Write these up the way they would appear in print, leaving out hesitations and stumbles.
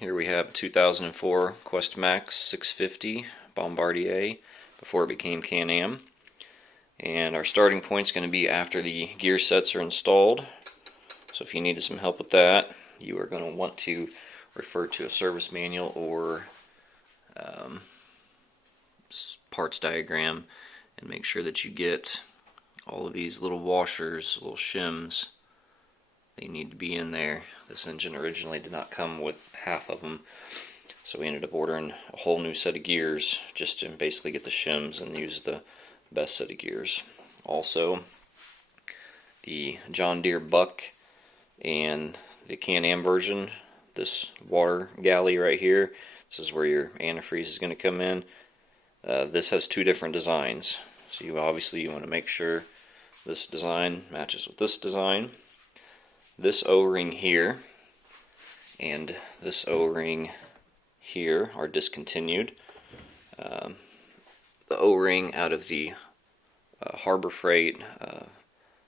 Here we have a 2004 Quest Max 650 Bombardier before it became Can-Am. And our starting point is going to be after the gear sets are installed. So if you needed some help with that, you are going to want to refer to a service manual or parts diagram and make sure that you get all of these little washers, little shims. They need to be in there. This engine originally did not come with half of them, so we ended up ordering a whole new set of gears just to basically get the shims and use the best set of gears. Also, the John Deere Buck and the Can-Am version, this water galley right here, this is where your antifreeze is going to come in. This has two different designs, so you want to make sure this design matches with this design. This O-ring here and this O-ring here are discontinued. The O-ring out of the Harbor Freight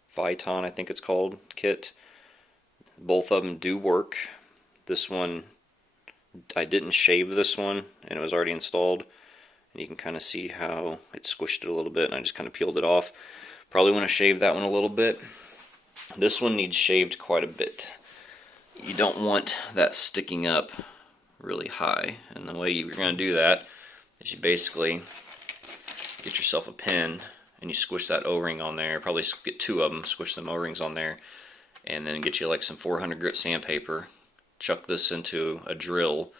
Phaeton, I think it's called, kit. Both of them do work. This one, I didn't shave this one, and it was already installed. And you can kind of see how it squished it a little bit, and I just kind of peeled it off. Probably want to shave that one a little bit. This one needs shaved quite a bit. You don't want that sticking up really high, and the way you're going to do that is you basically get yourself a pin and you squish that O-ring on there. Probably get two of them, squish them O-rings on there, and then get you like some 400 grit sandpaper. Chuck this into a drill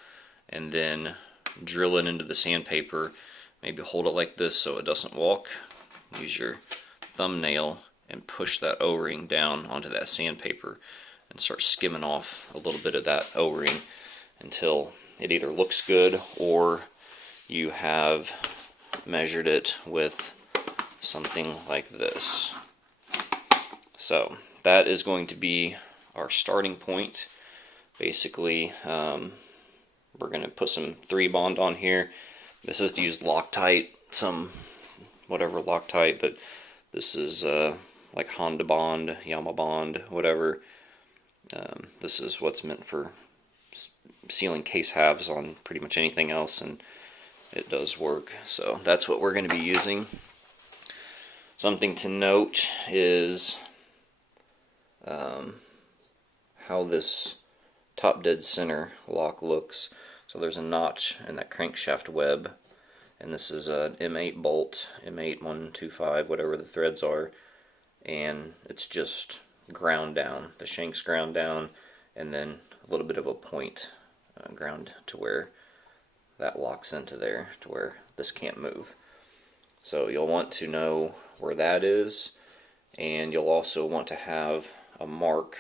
and then drill it into the sandpaper. Maybe hold it like this so it doesn't walk. Use your thumbnail and push that O-ring down onto that sandpaper and start skimming off a little bit of that O-ring until it either looks good or you have measured it with something like this. So that is going to be our starting point. Basically, we're going to put some 3-bond on here. This is to use Loctite, some whatever Loctite, but this is like Honda Bond, Yamaha Bond, whatever. This is what's meant for sealing case halves on pretty much anything else, and it does work. So that's what we're going to be using. Something to note is how this top dead center lock looks. So there's a notch in that crankshaft web, and this is an M8 bolt, M8 125, whatever the threads are, and it's just ground down. The shank's ground down, and then a little bit of a point ground to where that locks into there, to where this can't move. So you'll want to know where that is, and you'll also want to have a mark.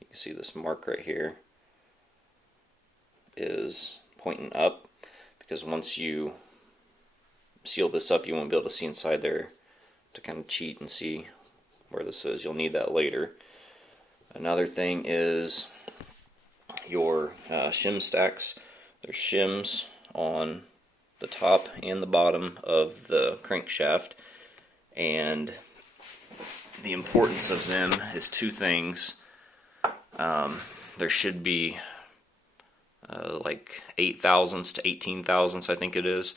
You can see this mark right here is pointing up, because once you seal this up, you won't be able to see inside there to kind of cheat and see where this is. You'll need that later. Another thing is your shim stacks. There's shims on the top and the bottom of the crankshaft, and the importance of them is two things. There should be like 8 thousandths to 18 thousandths, I think it is,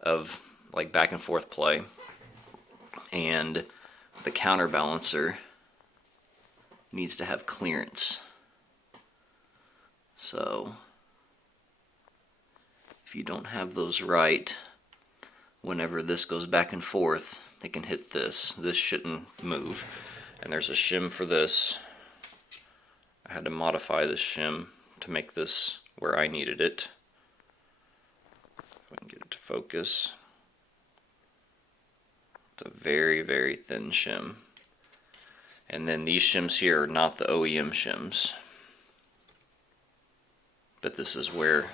of like back and forth play, and the counterbalancer needs to have clearance. So if you don't have those right, whenever this goes back and forth, it can hit this. This shouldn't move. And there's a shim for this. I had to modify this shim to make this where I needed it. If I can get it to focus. It's a very, very thin shim. And then these shims here are not the OEM shims, but this is where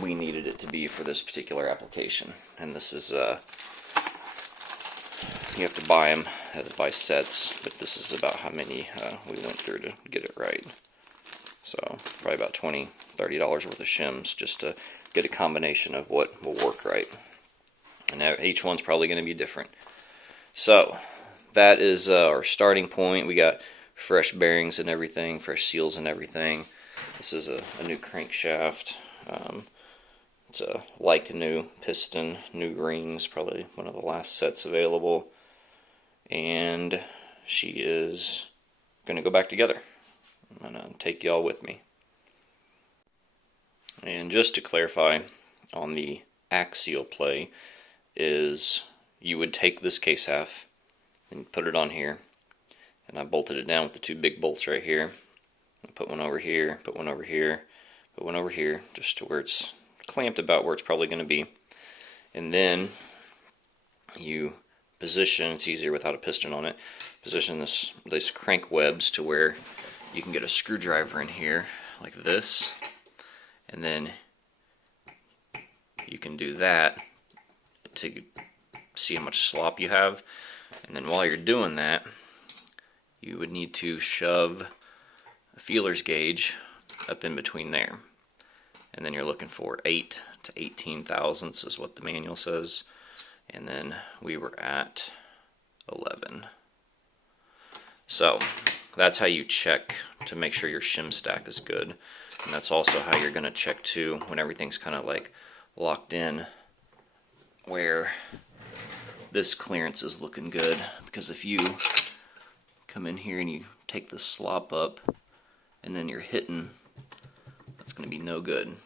we needed it to be for this particular application. And this is you have to buy them by sets, but this is about how many we went through to get it right. So probably about $20–30 worth of shims just to get a combination of what will work right. And each one's probably going to be different. So that is our starting point. We got fresh bearings and everything, fresh seals and everything. This is a new crankshaft. It's like a new piston, new rings, probably one of the last sets available. And she is going to go back together. I'm going to take y'all with me. And just to clarify on the axial play is you would take this case half and put it on here, and I bolted it down with the two big bolts right here. I put one over here, put one over here, put one over here, just to where it's clamped about where it's probably going to be. And then you position, it's easier without a piston on it, position these crank webs to where you can get a screwdriver in here like this, and then you can do that to see how much slop you have. And then while you're doing that, you would need to shove a feeler's gauge up in between there. And then you're looking for 8 to 18 thousandths is what the manual says. And then we were at 11. So that's how you check to make sure your shim stack is good. And that's also how you're going to check too when everything's kind of like locked in, where this clearance is looking good. Because if you come in here and you take the slop up and then you're hitting, that's going to be no good.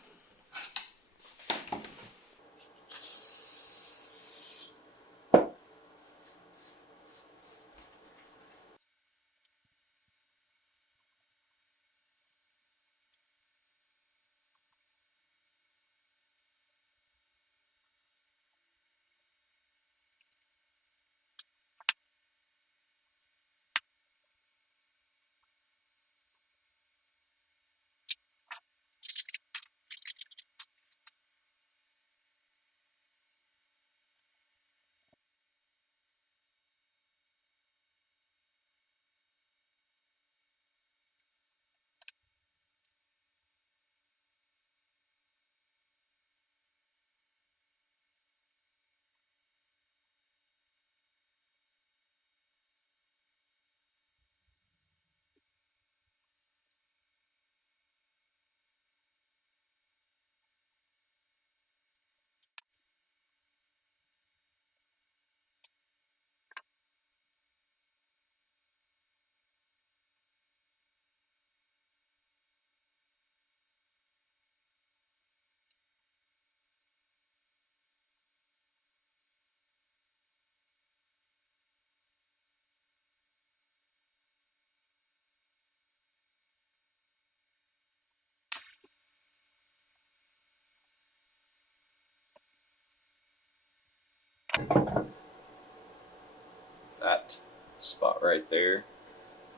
That spot right there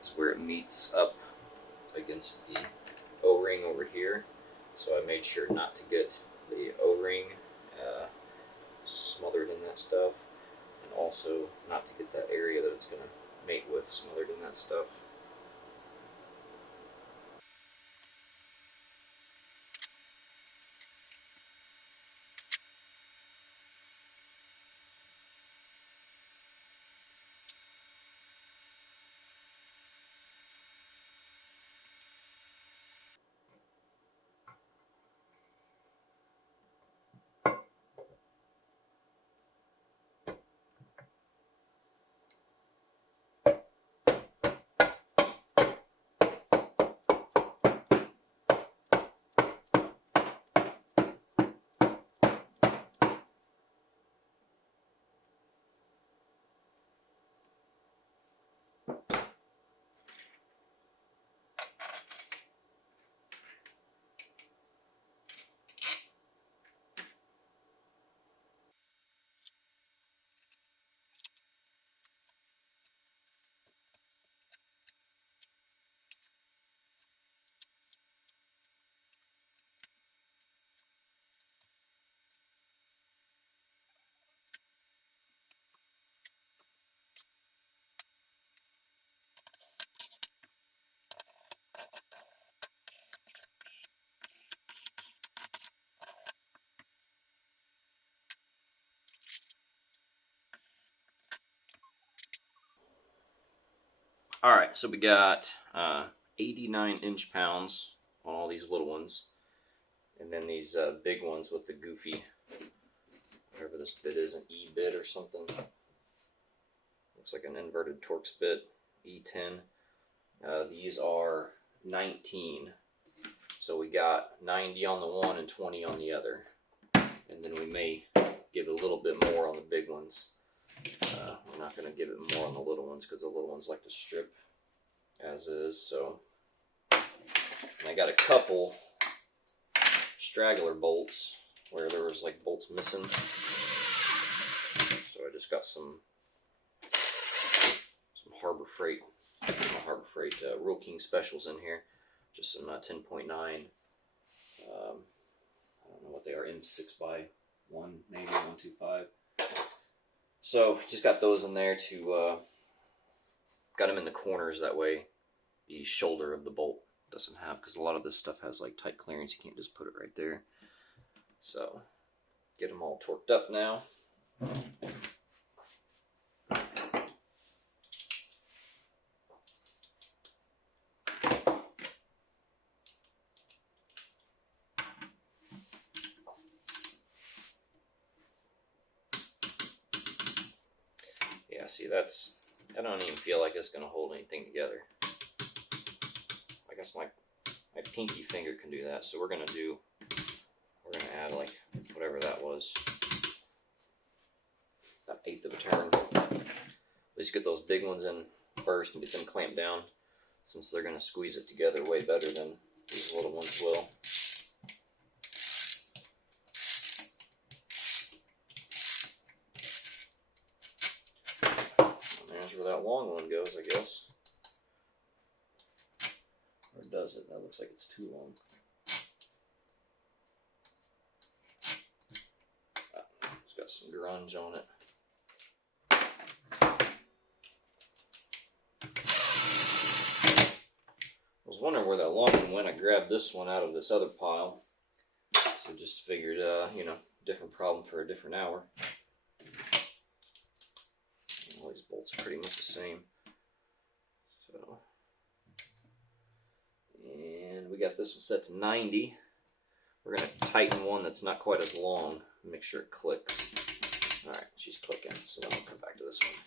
is where it meets up against the O-ring over here. So I made sure not to get the O-ring smothered in that stuff, and also not to get that area that it's going to mate with smothered in that stuff. Alright, so we got 89 inch-pounds on all these little ones. And then these big ones with the goofy, whatever this bit is, an E bit or something. Looks like an inverted Torx bit, E10. These are 19. So we got 90 on the one and 20 on the other. And then we may give it a little bit more on the big ones. We're not going to give it more on the little ones because the little ones like to strip as is. So and I got a couple straggler bolts where there was like bolts missing. So I just got some Harbor Freight, Rural King specials in here. Just some 10.9. I don't know what they are, M6x1, maybe 125. So just got those in there to got them in the corners, that way the shoulder of the bolt doesn't have, because a lot of this stuff has like tight clearance, you can't just put it right there. So get them all torqued up now. Yeah, see, I don't even feel like it's going to hold anything together. I guess my pinky finger can do that, so we're going to add like whatever that was, that 1/8 of a turn. Let's get those big ones in first and get them clamped down, since they're going to squeeze it together way better than these little ones will. Where that long one goes, I guess. Or does it? That looks like it's too long. It's got some grunge on it. I was wondering where that long one went. I grabbed this one out of this other pile. So just figured, different problem for a different hour. All these bolts are pretty much the same. So, and we got this one set to 90. We're going to tighten one that's not quite as long. Make sure it clicks. Alright, she's clicking. So then we'll come back to this one.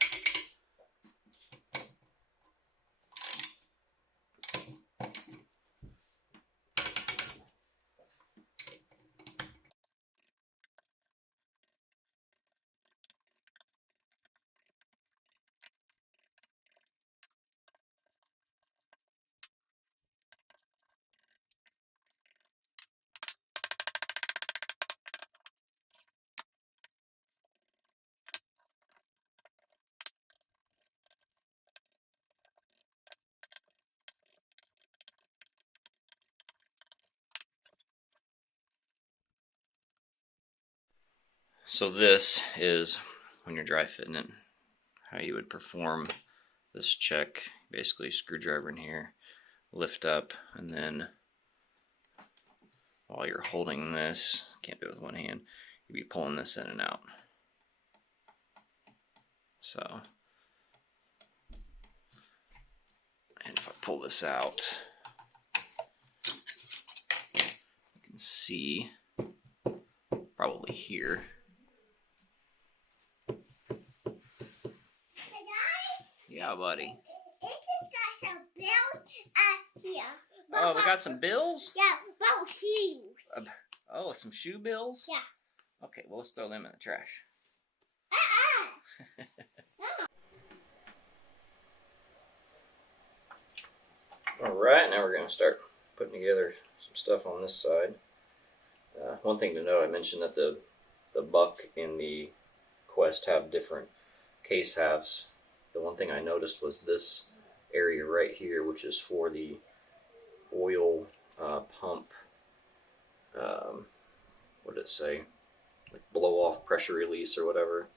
So this is, when you're dry fitting it, how you would perform this check. Basically, screwdriver in here, lift up, and then while you're holding this, can't do it with one hand, you'd be pulling this in and out. So, and if I pull this out, you can see, probably here, yeah, buddy. It's got some bills here. Oh, we got some bills? Yeah, both shoes. Oh, some shoe bills? Yeah. Okay, well, let's throw them in the trash. Alright, now we're going to start putting together some stuff on this side. One thing to note, I mentioned that the Buck and the Quest have different case halves. The one thing I noticed was this area right here, which is for the oil pump, what did it say? Like blow off pressure release or whatever.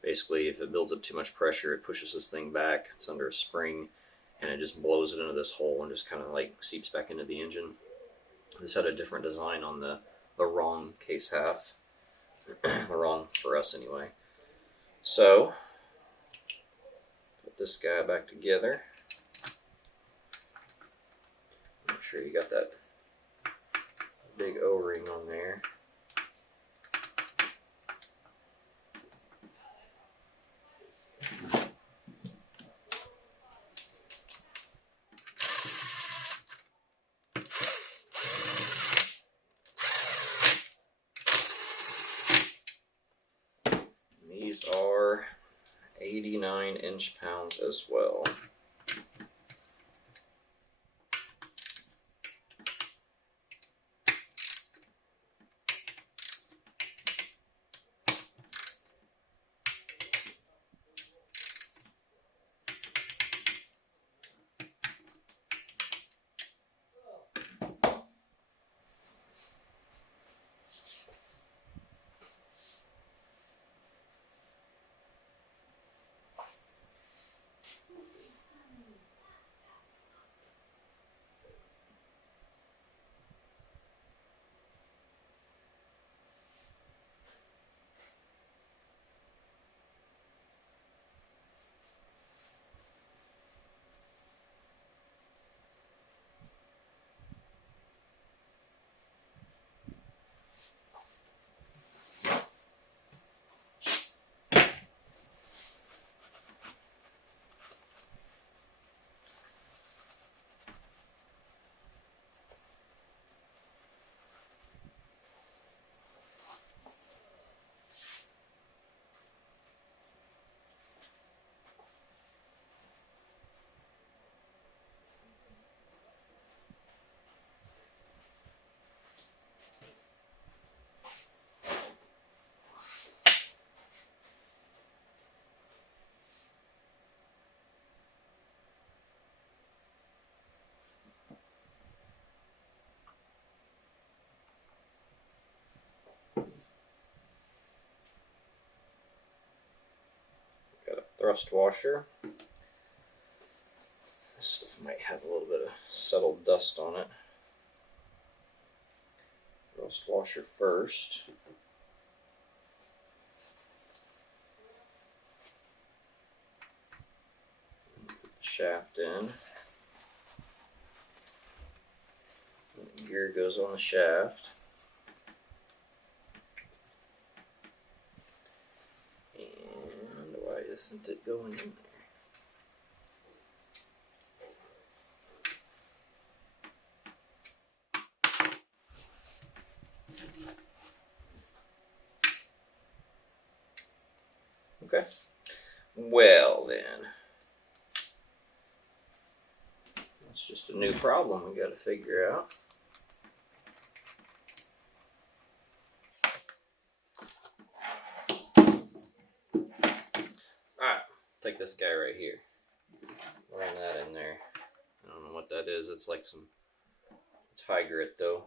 Basically, if it builds up too much pressure, it pushes this thing back. It's under a spring, and it just blows it into this hole and just kind of like seeps back into the engine. This had a different design on the wrong case half. The wrong for us anyway. So, put this guy back together. Make sure you got that big O-ring on there. These are 89 inch-pounds as well. Got a thrust washer. This stuff might have a little bit of settled dust on it. Thrust washer first. Put the shaft in. The gear goes on the shaft. And why isn't it going in there? Okay. Well then, that's just a new problem we got to figure out. Alright, take this guy right here. Run that in there. I don't know what that is. It's like some, it's high grit though.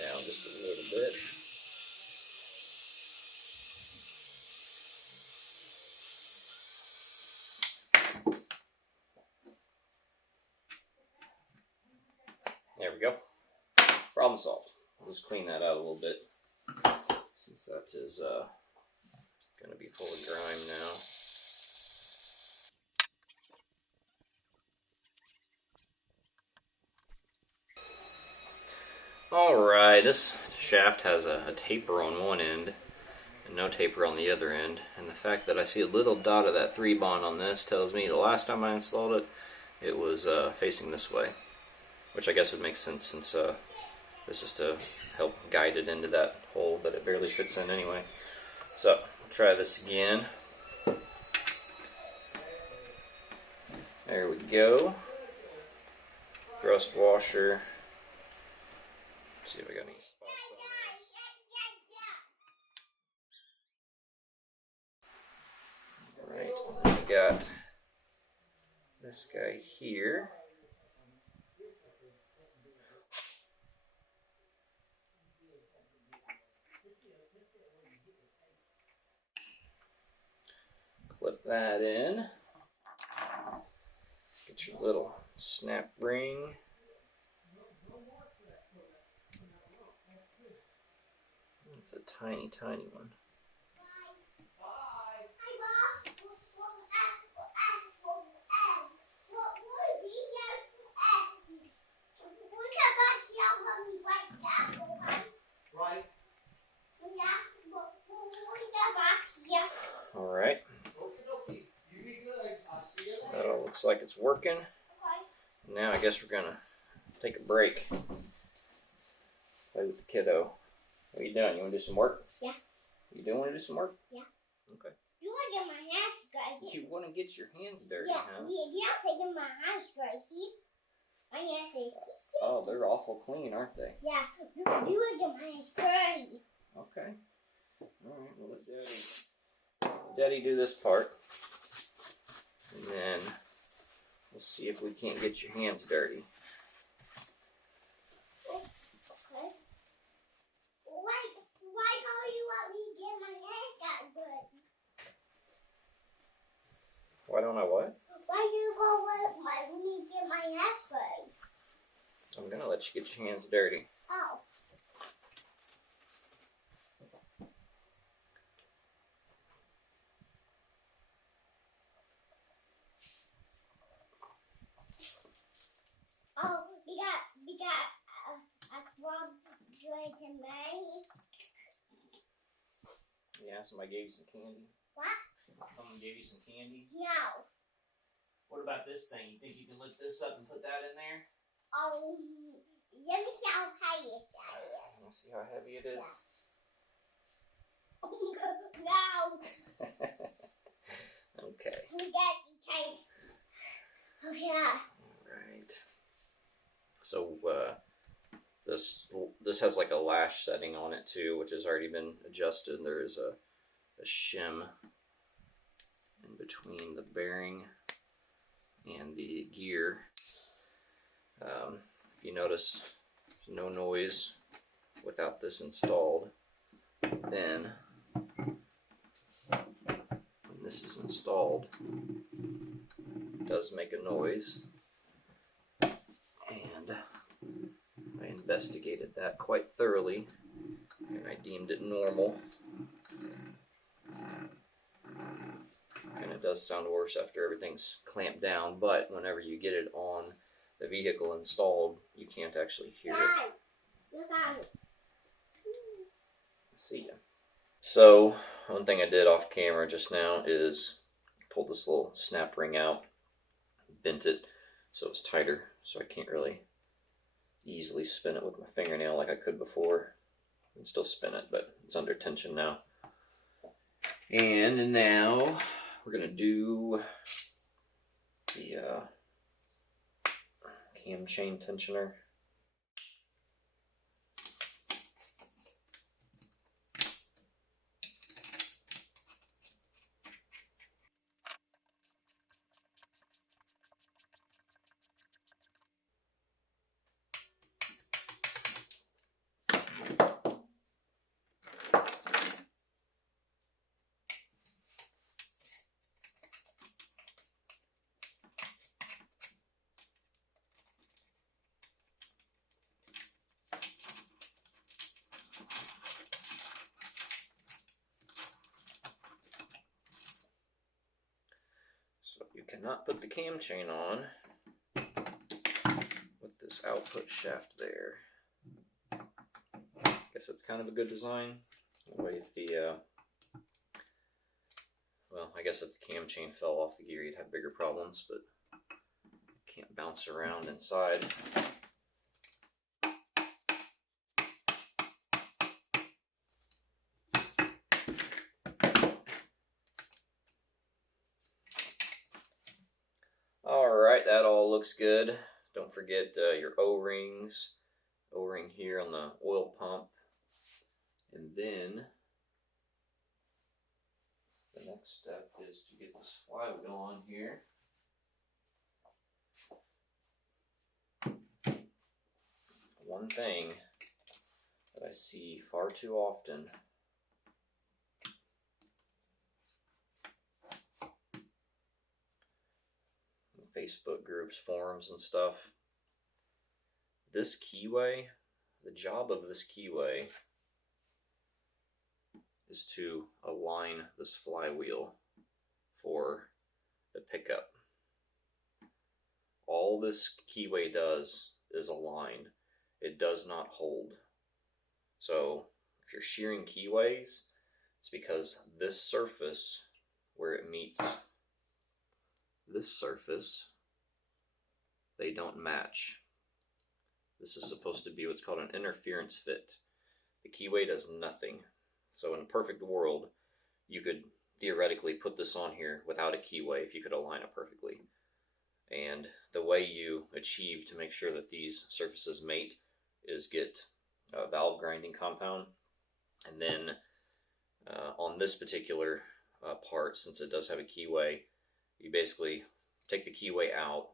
Down just a little bit. There we go. Problem solved. I'll just clean that out a little bit since that is going to be full of grime now. Alright, this shaft has a taper on one end and no taper on the other end, and the fact that I see a little dot of that 3-bond on this tells me the last time I installed it, it was facing this way, which I guess would make sense since this is to help guide it into that hole that it barely fits in anyway. So, try this again. There we go. Thrust washer. See if I got any spots on this. Alright, then we got this guy here. Clip that in. Get your little snap ring. It's a tiny, tiny one. looks like it's working. Okay. Now I guess we're gonna take a break. Play with the kiddo. What are you doing? You want to do some work? Yeah. You do want to do some work? Yeah. Okay. You want to get my hands dirty? You want to get your hands dirty, Yeah. huh? Yeah. Get my hands dirty. My hands is. Oh, they're awful clean, aren't they? Yeah. You want to get my hands dirty? Okay. All right. Well, let Daddy do this part, and then we'll see if we can't get your hands dirty. Okay. Why don't you want me to get my hands that good? Why don't I what? Why do you want me to get my hands dirty? I'm gonna let you get your hands dirty. Oh. Oh, we got a club joint and money. Yeah, somebody gave you some candy. What? Someone gave you some candy. No. What about this thing? You think you can lift this up and put that in there? Oh, let me see how heavy it is. Let's see how heavy it is. No. Okay. Oh yeah. Right. So this has like a lash setting on it too, which has already been adjusted. There is a shim in between the bearing and the gear. If you notice, there's no noise without this installed. Then, when this is installed, it does make a noise. And I investigated that quite thoroughly, and I deemed it normal. And it does sound worse after everything's clamped down, but whenever you get it on the vehicle installed, you can't actually hear it. Look at me. See ya. So, one thing I did off camera just now is pulled this little snap ring out, bent it so it's tighter, so I can't really easily spin it with my fingernail like I could before. I can still spin it, but it's under tension now. And now we're going to do the cam chain tensioner. So you cannot put the cam chain on with this output shaft there. Guess that's kind of a good design. That way if the, well, I guess if the cam chain fell off the gear, you'd have bigger problems, but you can't bounce around inside. Alright, that all looks good. Don't forget your O-rings. O-ring here on the oil pump. And then the next step is to get this flywheel on here. One thing that I see far too often in Facebook groups, forums and stuff, this keyway, the job of this keyway is to align this flywheel for the pickup. All this keyway does is align. It does not hold. So if you're shearing keyways, it's because this surface where it meets this surface they don't match. This is supposed to be what's called an interference fit. The keyway does nothing. So in a perfect world, you could theoretically put this on here without a keyway if you could align it perfectly. And the way you achieve to make sure that these surfaces mate is get a valve grinding compound, and then on this particular part, since it does have a keyway, you basically take the keyway out,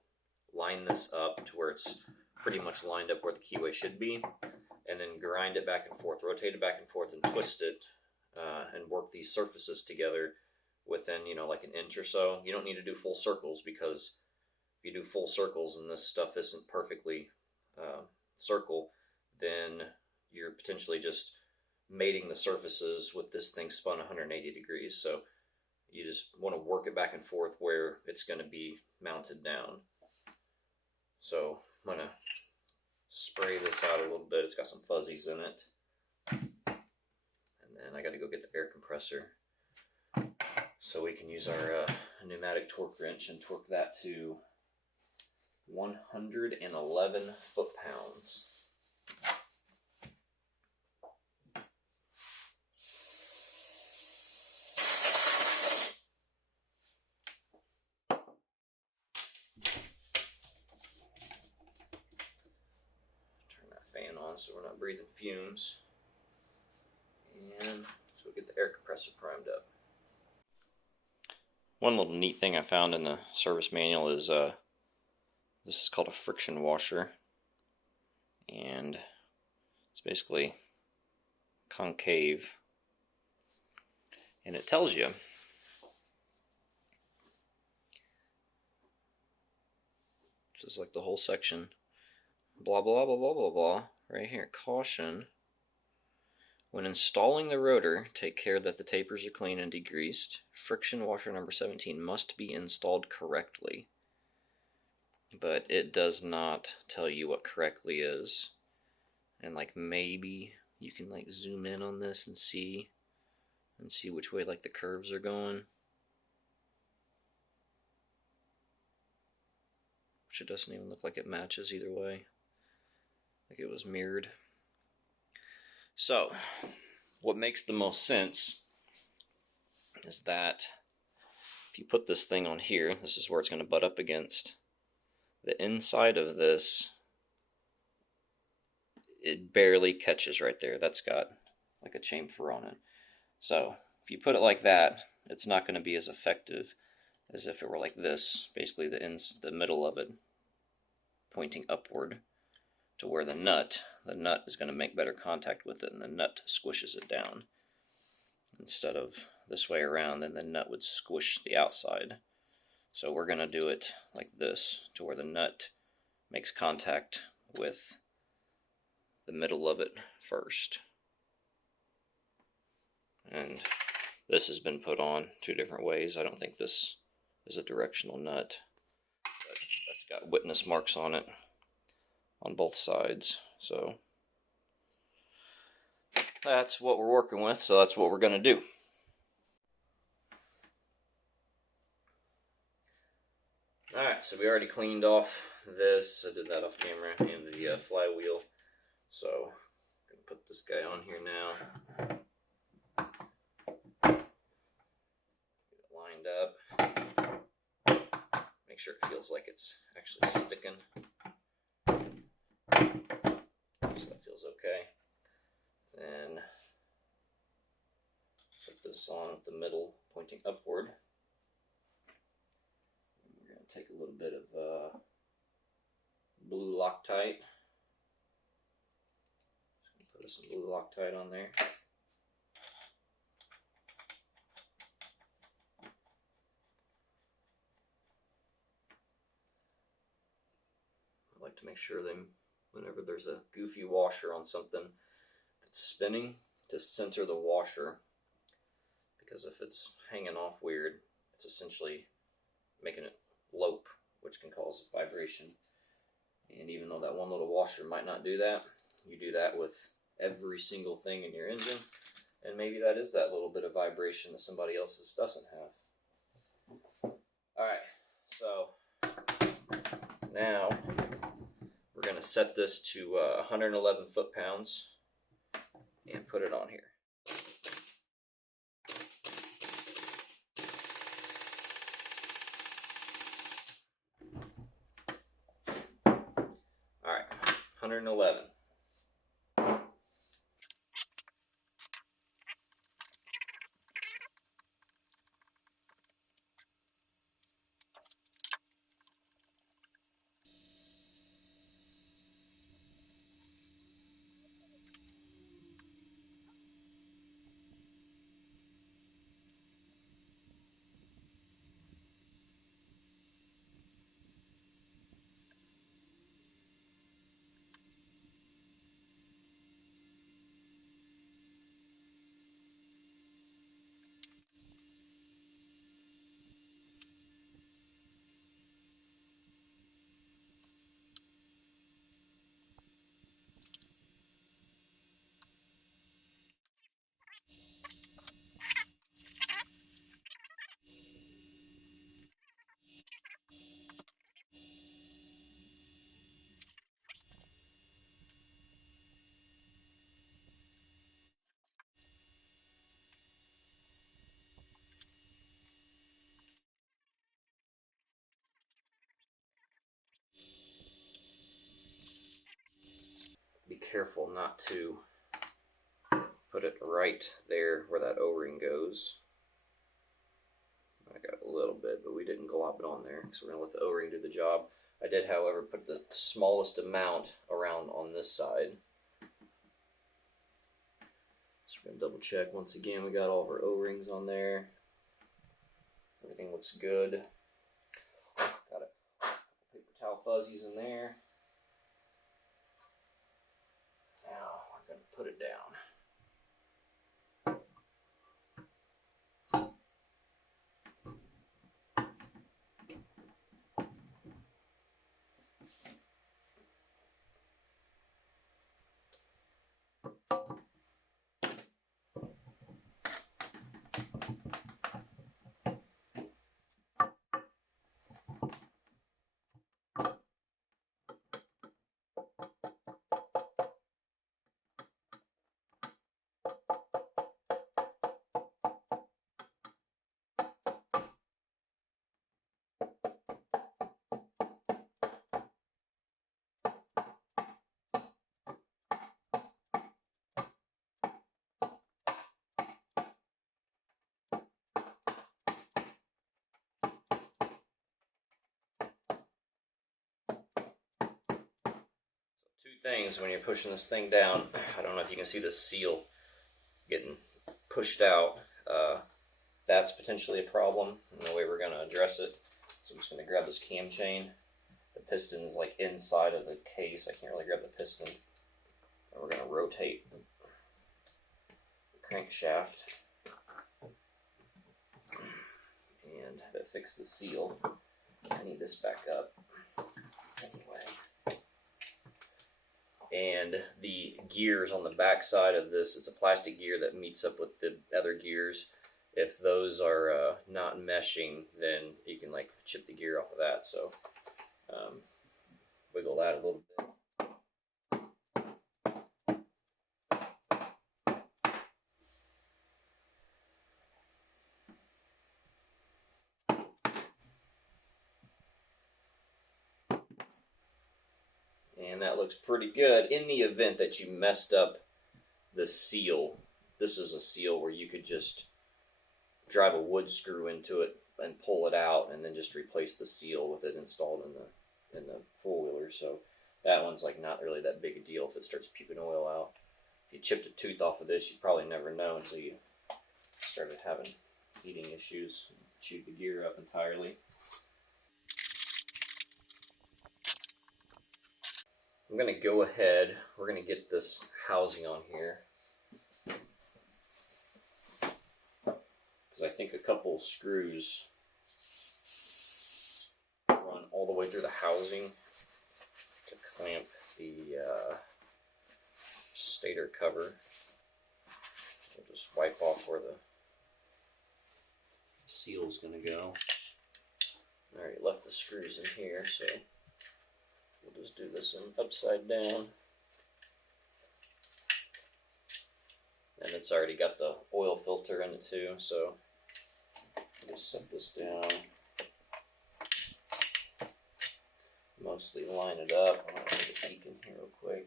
line this up to where it's pretty much lined up where the keyway should be, and then grind it back and forth, rotate it back and forth, and twist it, and work these surfaces together within, like an inch or so. You don't need to do full circles, because if you do full circles and this stuff isn't perfectly circle, then you're potentially just mating the surfaces with this thing spun 180 degrees. So you just want to work it back and forth where it's going to be mounted down. So I'm going to spray this out a little bit. It's got some fuzzies in it. And then I got to go get the air compressor so we can use our pneumatic torque wrench and torque that to 111 foot-pounds. Turn that fan on so we're not breathing fumes. And let's go get the air compressor primed up. One little neat thing I found in the service manual is this is called a friction washer, and it's basically concave, and it tells you just like the whole section, blah blah blah blah blah blah, right here. Caution: when installing the rotor, take care that the tapers are clean and degreased. Friction washer number 17 must be installed correctly. But it does not tell you what correctly is. And like maybe you can like zoom in on this and see which way like the curves are going. Which it doesn't even look like it matches either way. Like it was mirrored. So, what makes the most sense is that if you put this thing on here, this is where it's going to butt up against. The inside of this, it barely catches right there. That's got like a chamfer on it. So if you put it like that, it's not going to be as effective as if it were like this. Basically the middle of it pointing upward to where the nut is going to make better contact with it, and the nut squishes it down. Instead of this way around, then the nut would squish the outside. So we're going to do it like this, to where the nut makes contact with the middle of it first. And this has been put on 2 different ways. I don't think this is a directional nut, but that's got witness marks on it on both sides. So that's what we're working with, so that's what we're going to do. Alright, so we already cleaned off this. I did that off camera, and the flywheel. So I'm going to put this guy on here now. Get it lined up. Make sure it feels like it's actually sticking. So that feels okay. Then put this on with the middle pointing upward. We're going to take a little bit of blue Loctite. Just put some blue Loctite on there. I like to make sure that whenever there's a goofy washer on something that's spinning, to center the washer, because if it's hanging off weird, it's essentially making it lope, which can cause vibration. And even though that one little washer might not do that, you do that with every single thing in your engine, and maybe that is that little bit of vibration that somebody else's doesn't have. Alright, so now we're going to set this to 111 foot-pounds and put it on here. All right, 111. Be careful not to put it right there where that O-ring goes. I got a little bit, but we didn't glop it on there, so we're going to let the O-ring do the job. I did, however, put the smallest amount around on this side. So we're going to double check once again. We got all of our O-rings on there. Everything looks good. Got a couple paper towel fuzzies in there. Now we're going to put it down. Two things when you're pushing this thing down. I don't know if you can see the seal getting pushed out. That's potentially a problem, and the way we're going to address it. So I'm just going to grab this cam chain. The piston is like inside of the case. I can't really grab the piston. And we're going to rotate the crankshaft. And that fixed the seal. I need this back up. Anyway. And the gears on the back side of this, it's a plastic gear that meets up with the other gears. If those are not meshing, then you can like chip the gear off of that. So wiggle that a little bit. And that looks pretty good. In the event that you messed up the seal, this is a seal where you could just drive a wood screw into it and pull it out, and then just replace the seal with it installed in the four-wheeler. So that one's like not really that big a deal if it starts puking oil out. If you chipped a tooth off of this, you'd probably never know until you started having heating issues, chewed the gear up entirely. I'm going to go ahead, we're going to get this housing on here. Because I think a couple screws run all the way through the housing to clamp the stator cover. We'll just wipe off where the seal's going to go. I already left the screws in here, so just do this one upside down. And it's already got the oil filter in it too, so just set this down. Mostly line it up. I'm going to take a peek in here real quick.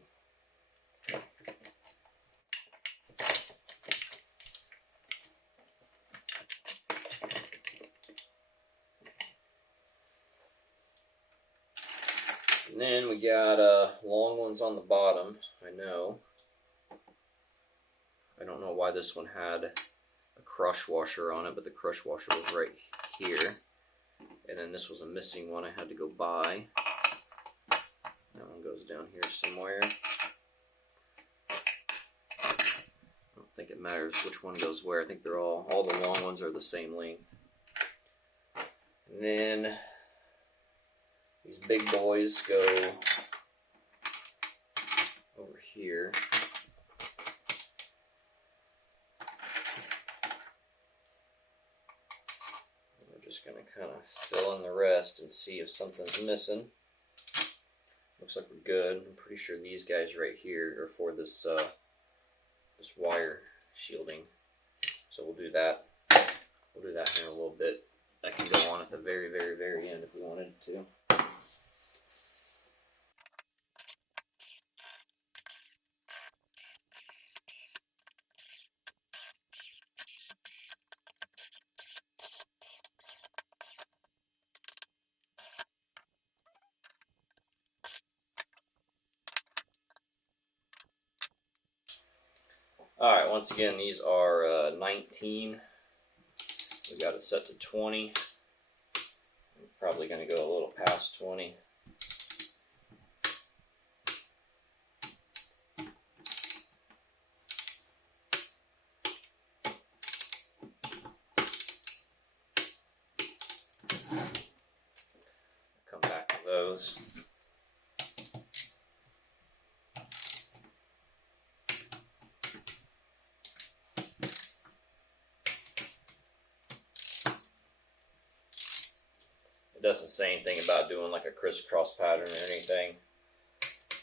And then we got long ones on the bottom, I know. I don't know why this one had a crush washer on it, but the crush washer was right here. And then this was a missing one I had to go buy. That one goes down here somewhere. I don't think it matters which one goes where. I think they're all the long ones are the same length. And then these big boys go over here. Going to kind of fill in the rest and see if something's missing. Looks like we're good. I'm pretty sure these guys right here are for this this wire shielding. So we'll do that. We'll do that here in a little bit. That can go on at the very, very, very end if we wanted it to. Alright, once again, these are 19. We got it set to 20. I'm probably going to go a little past 20. Come back to those. It doesn't say anything about doing like a crisscross pattern or anything.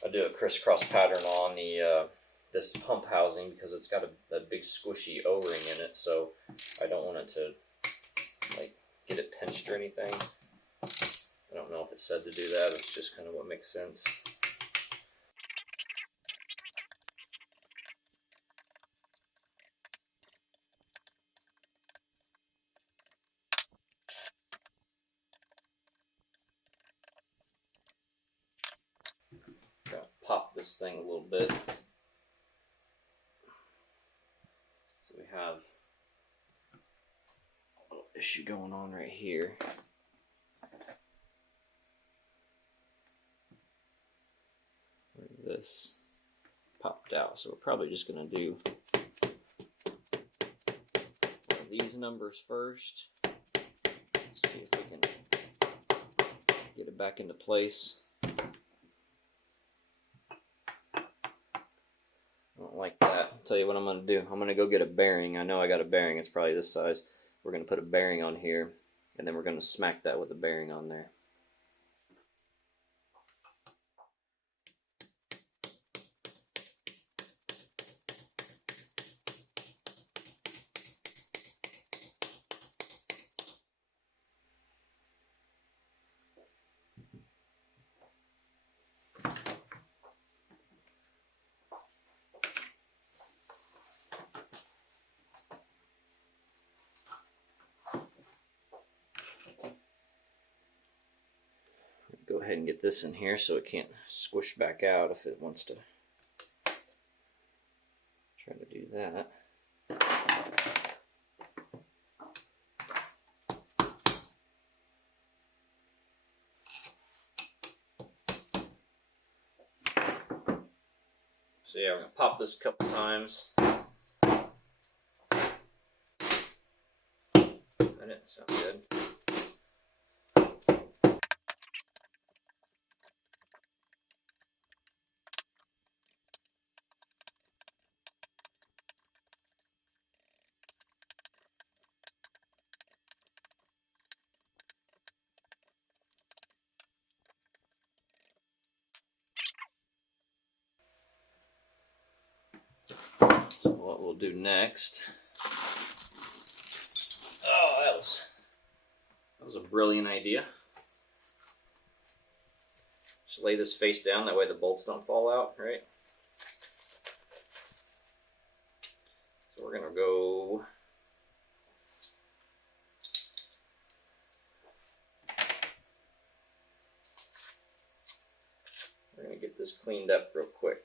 I do a crisscross pattern on the this pump housing because it's got a big squishy O-ring in it, so I don't want it to like get it pinched or anything. I don't know if it said to do that. It's just kind of what makes sense. Pop this thing a little bit. So we have a little issue going on right here. This popped out, so we're probably just going to do one of these numbers first. See if we can get it back into place. I don't like that. I'll tell you what I'm going to do. I'm going to go get a bearing. I know I got a bearing. It's probably this size. We're going to put a bearing on here, and then we're going to smack that with a bearing on there. Go ahead and get this in here so it can't squish back out if it wants to try to do that. So yeah, we're going to pop this a couple times. And it sounds good. we'll do next. Oh, that was a brilliant idea. Just lay this face down, that way the bolts don't fall out, right? So we're gonna go get this cleaned up real quick.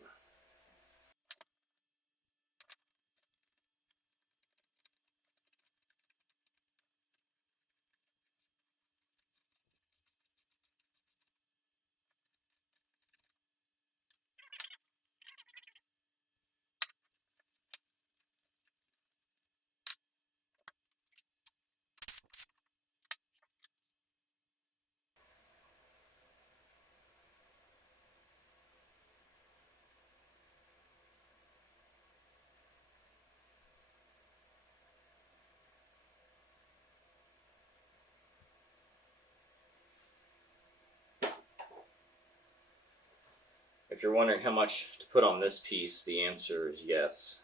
If you're wondering how much to put on this piece, the answer is yes.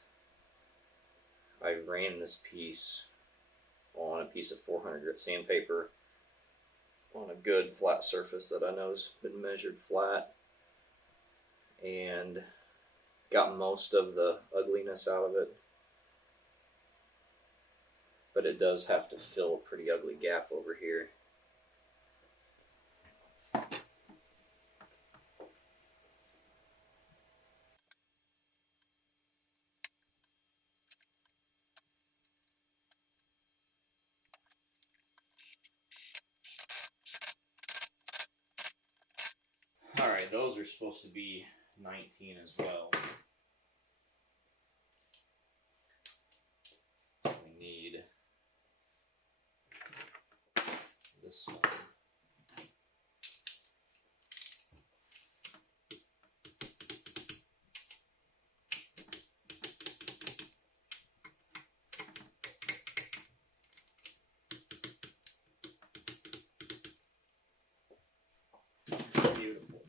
I ran this piece on a piece of 400 grit sandpaper on a good flat surface that I know has been measured flat, and got most of the ugliness out of it. But it does have to fill a pretty ugly gap over here. Alright, those are supposed to be 19 as well. We need this one. Beautiful.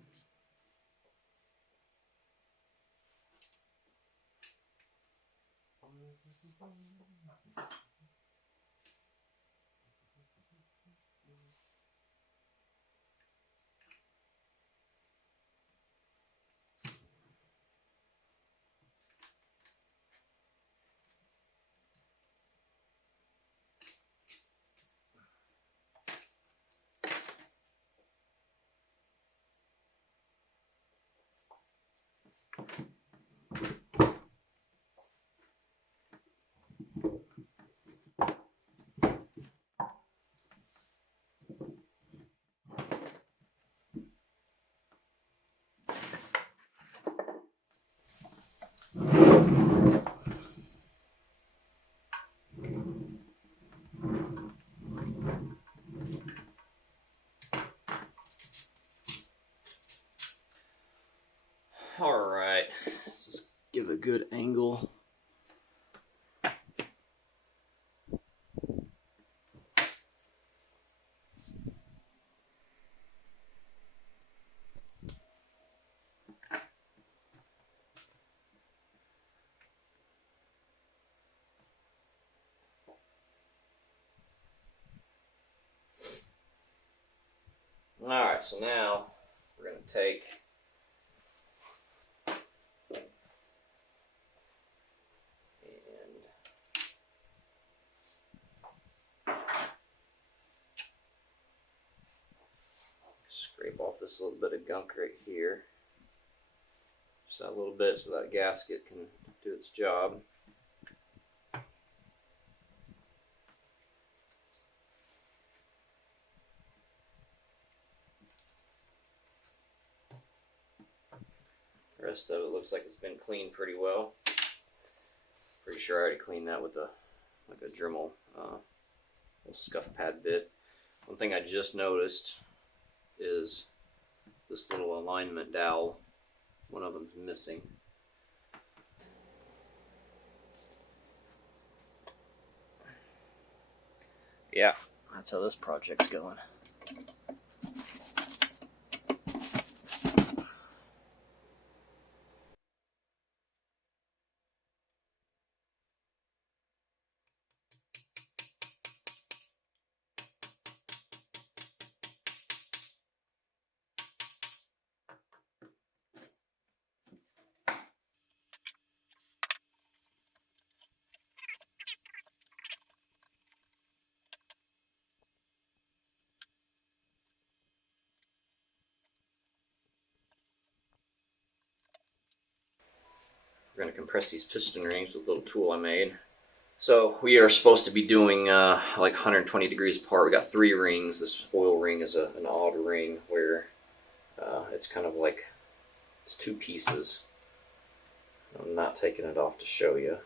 Alright, let's just give a good angle. Alright, so now we're going to take scrape off this little bit of gunk right here. Just a little bit so that gasket can do its job. The rest of it looks like it's been cleaned pretty well. Pretty sure I already cleaned that with a Dremel little scuff pad bit. One thing I just noticed is this little alignment dowel. One of them's missing. Yeah, that's how this project's going. We're going to compress these piston rings with a little tool I made. So we are supposed to be doing like 120 degrees apart. We got 3 rings. This oil ring is an odd ring where it's kind of like it's 2 pieces. I'm not taking it off to show you.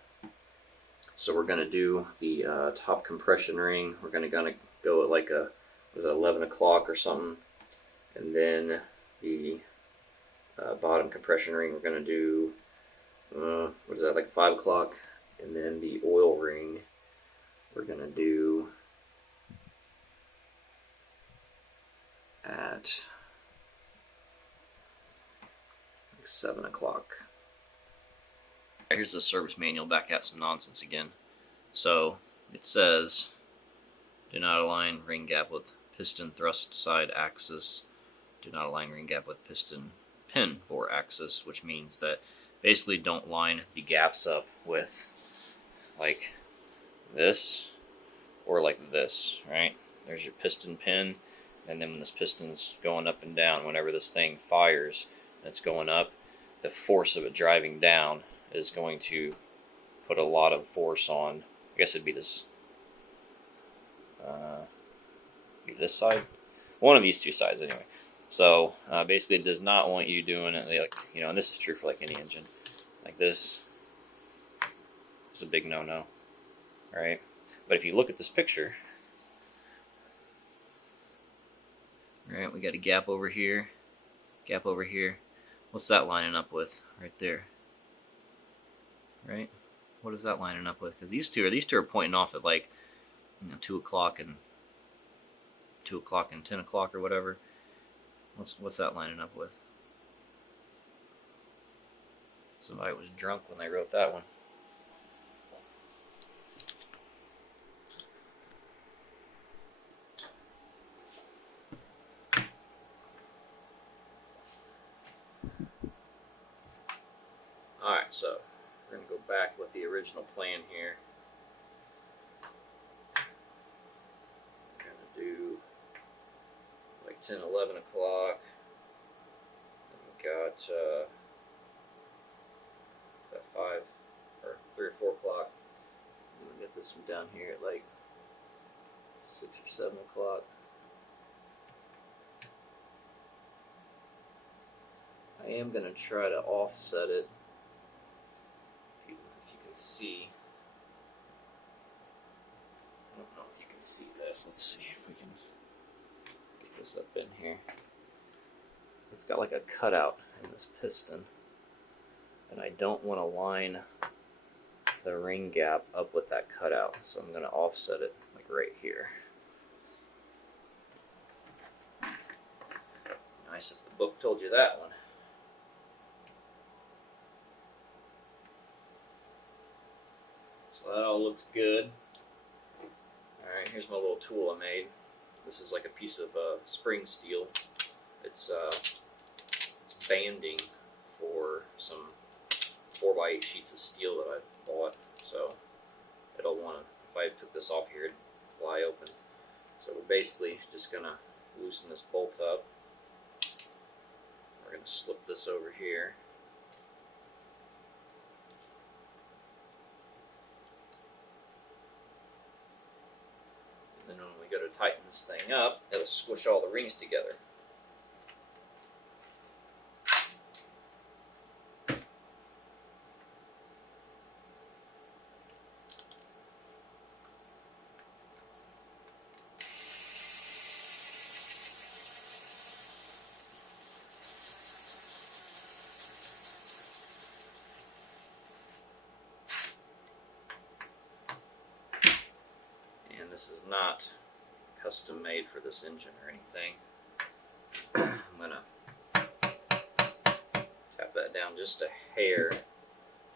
So we're going to do the top compression ring. We're going to go at like a 11 o'clock or something, and then the bottom compression ring we're going to do what is that, like 5 o'clock, and then the oil ring we're going to do at like 7 o'clock. Here's the service manual back at some nonsense again. So it says, do not align ring gap with piston thrust side axis. Do not align ring gap with piston pin bore axis, which means that basically don't line the gaps up with like this or like this, right? There's your piston pin, and then when this piston's going up and down, whenever this thing fires and it's going up, the force of it driving down is going to put a lot of force on, I guess it'd be this side, one of these 2 sides anyway. So basically it does not want you doing it like, you know, and this is true for like any engine. Like this is a big no-no, right? But if you look at this picture, right, we got a gap over here, gap over here. What's that lining up with right there? Right? What is that lining up with? Because these two are pointing off at like, you know, 2 o'clock and 10 o'clock or whatever. What's that lining up with? Somebody was drunk when they wrote that one. Alright, so we're going to go back with the original plan here. We're going to do like 10, 11 o'clock. And we got that 5 or 3 or 4 o'clock. I'm going to get this one down here at like 6 or 7 o'clock. I am going to try to offset it. If you can see. I don't know if you can see this. Let's see if we can get this up in here. It's got like a cutout in this piston, and I don't want to line the ring gap up with that cutout, so I'm going to offset it like right here. Nice if the book told you that one. So that all looks good. Alright, here's my little tool I made. This is like a piece of spring steel. It's banding for some 4x8 sheets of steel that I bought. So it'll want to, if I took this off here, it'd fly open. So we're basically just going to loosen this bolt up. We're going to slip this over here. And then when we go to tighten this thing up, it'll squish all the rings together. This is not custom made for this engine or anything. I'm going to tap that down just a hair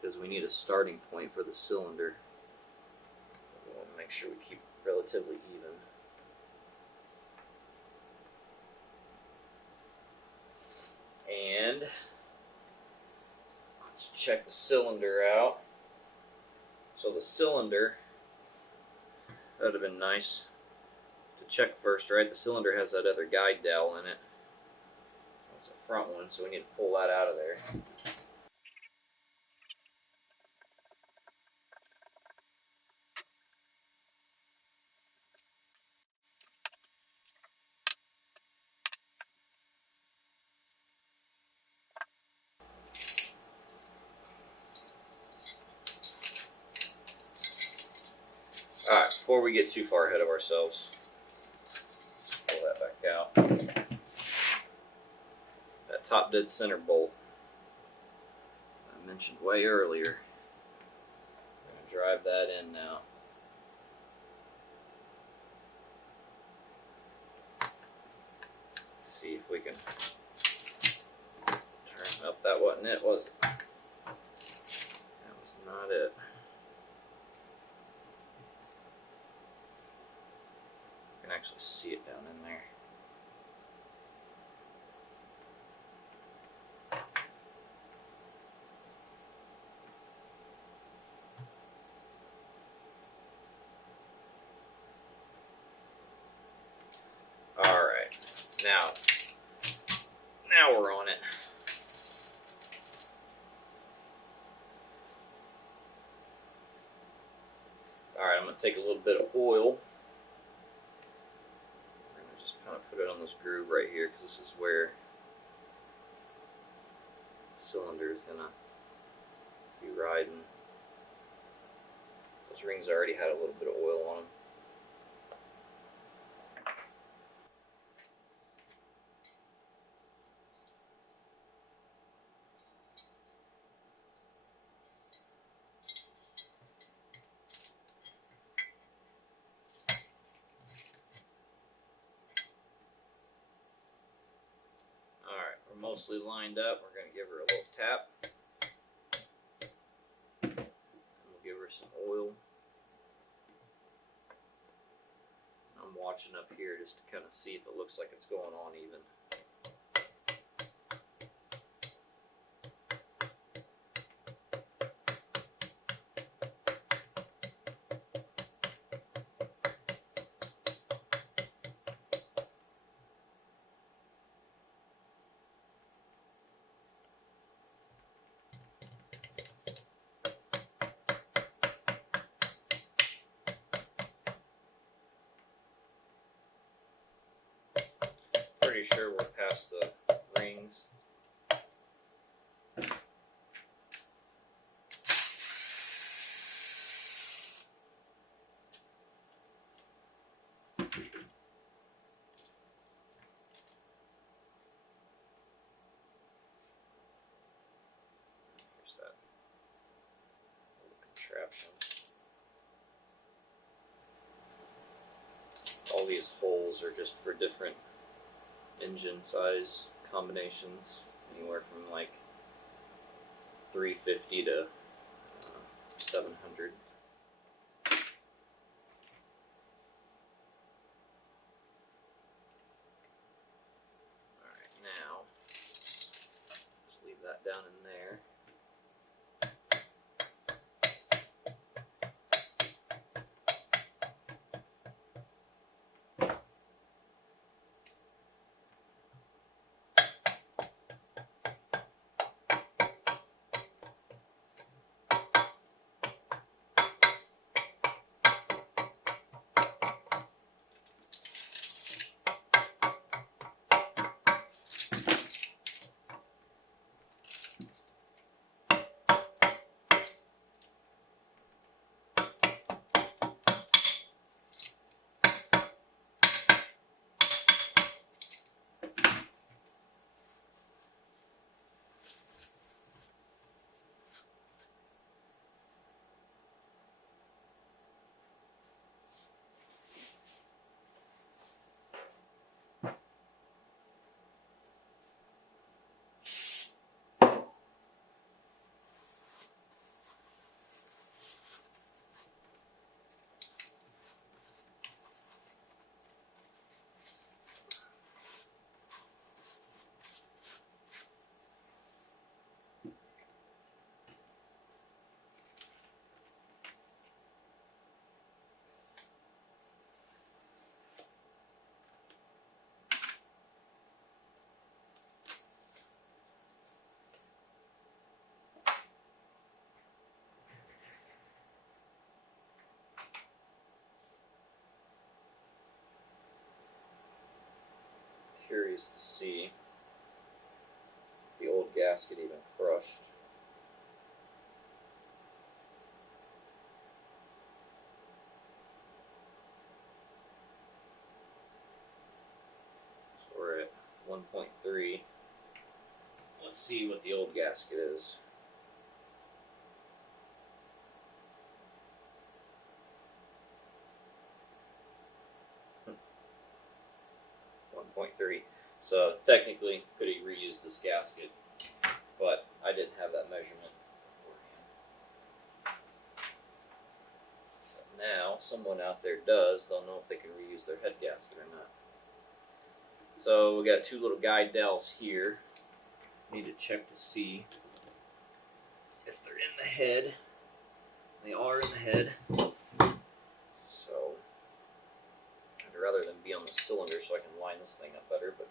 because we need a starting point for the cylinder. We want to make sure we keep it relatively even. And let's check the cylinder out. So the cylinder, that would have been nice to check first, right? The cylinder has that other guide dowel in it. It's a front one, so we need to pull that out of there. before we get too far ahead of ourselves, let's pull that back out. That top dead center bolt I mentioned way earlier. I'm going to drive that in now. Let's see if we can turn up. That wasn't it, was it? That was not it. You can actually see it down in there. Alright, now we're on it. Alright, I'm going to take a little bit of oil. I'm going to just kind of put it on this groove right here, because this is where the cylinder is going to be riding. Those rings already had a little bit of oil on them. Alright, we're mostly lined up. We're going to give her a little tap. And we'll give her some oil. I'm watching up here just to kind of see if it looks like it's going on even. Pretty sure we're past the rings. Here's that little contraption. All these holes are just for different engine size combinations, anywhere from like 350 to 700. Alright, now just leave that down in there. Curious to see if the old gasket even crushed. Let's see what the old gasket is. 1.3. So technically, could have reused this gasket, but I didn't have that measurement beforehand. So now, someone out there does. They'll know if they can reuse their head gasket or not. So we got two little guide dowels here. Need to check to see if they're in the head. They are in the head. So I'd rather than be on the cylinder so I can line this thing up better, but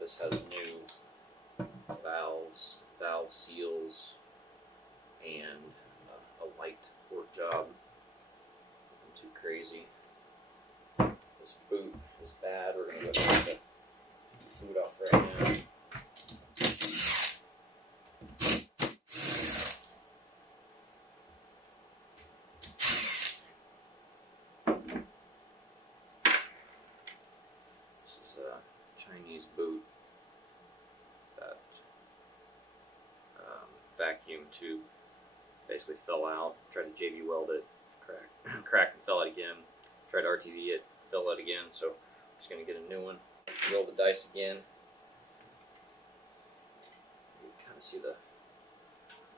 this has new valves, valve seals, and a light work job. Nothing too crazy. This boot is bad. We're going to go take the boot off right now. This is a Chinese boot that vacuum tube basically fell out. Tried to JB weld it, cracked and fell out again. Tried to RTV it, fell out again. So I'm just going to get a new one. Roll the dice again. You can kind of see the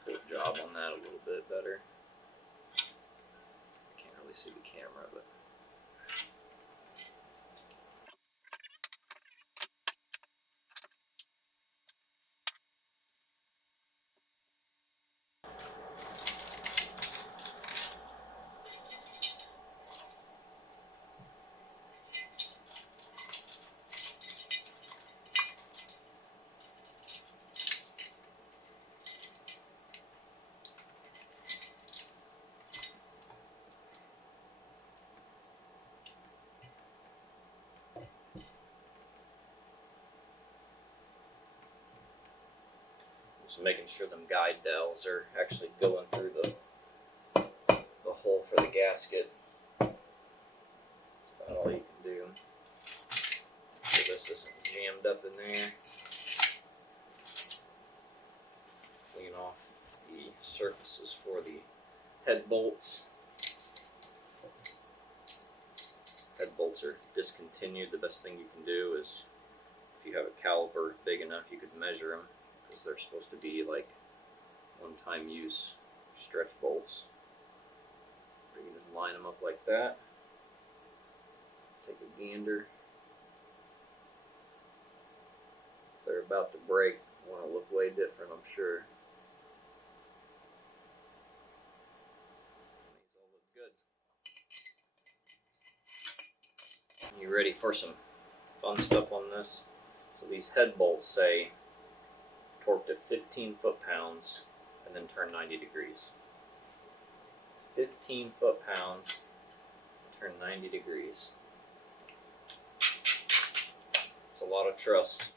port job on that a little bit better. Can't really see the camera, but just making sure them guide dowels are actually going through the hole for the gasket. That's about all you can do. So this isn't jammed up in there. Clean off the surfaces for the head bolts. Head bolts are discontinued. The best thing you can do is, if you have a caliper big enough, you could measure them, because they're supposed to be like one-time use stretch bolts. You can just line them up like that. Take a gander. If they're about to break, want to look way different, I'm sure. These all look good. You ready for some fun stuff on this? So these head bolts say torque to 15 foot-pounds and then turn 90 degrees. 15 foot-pounds and turn 90 degrees. It's a lot of trust.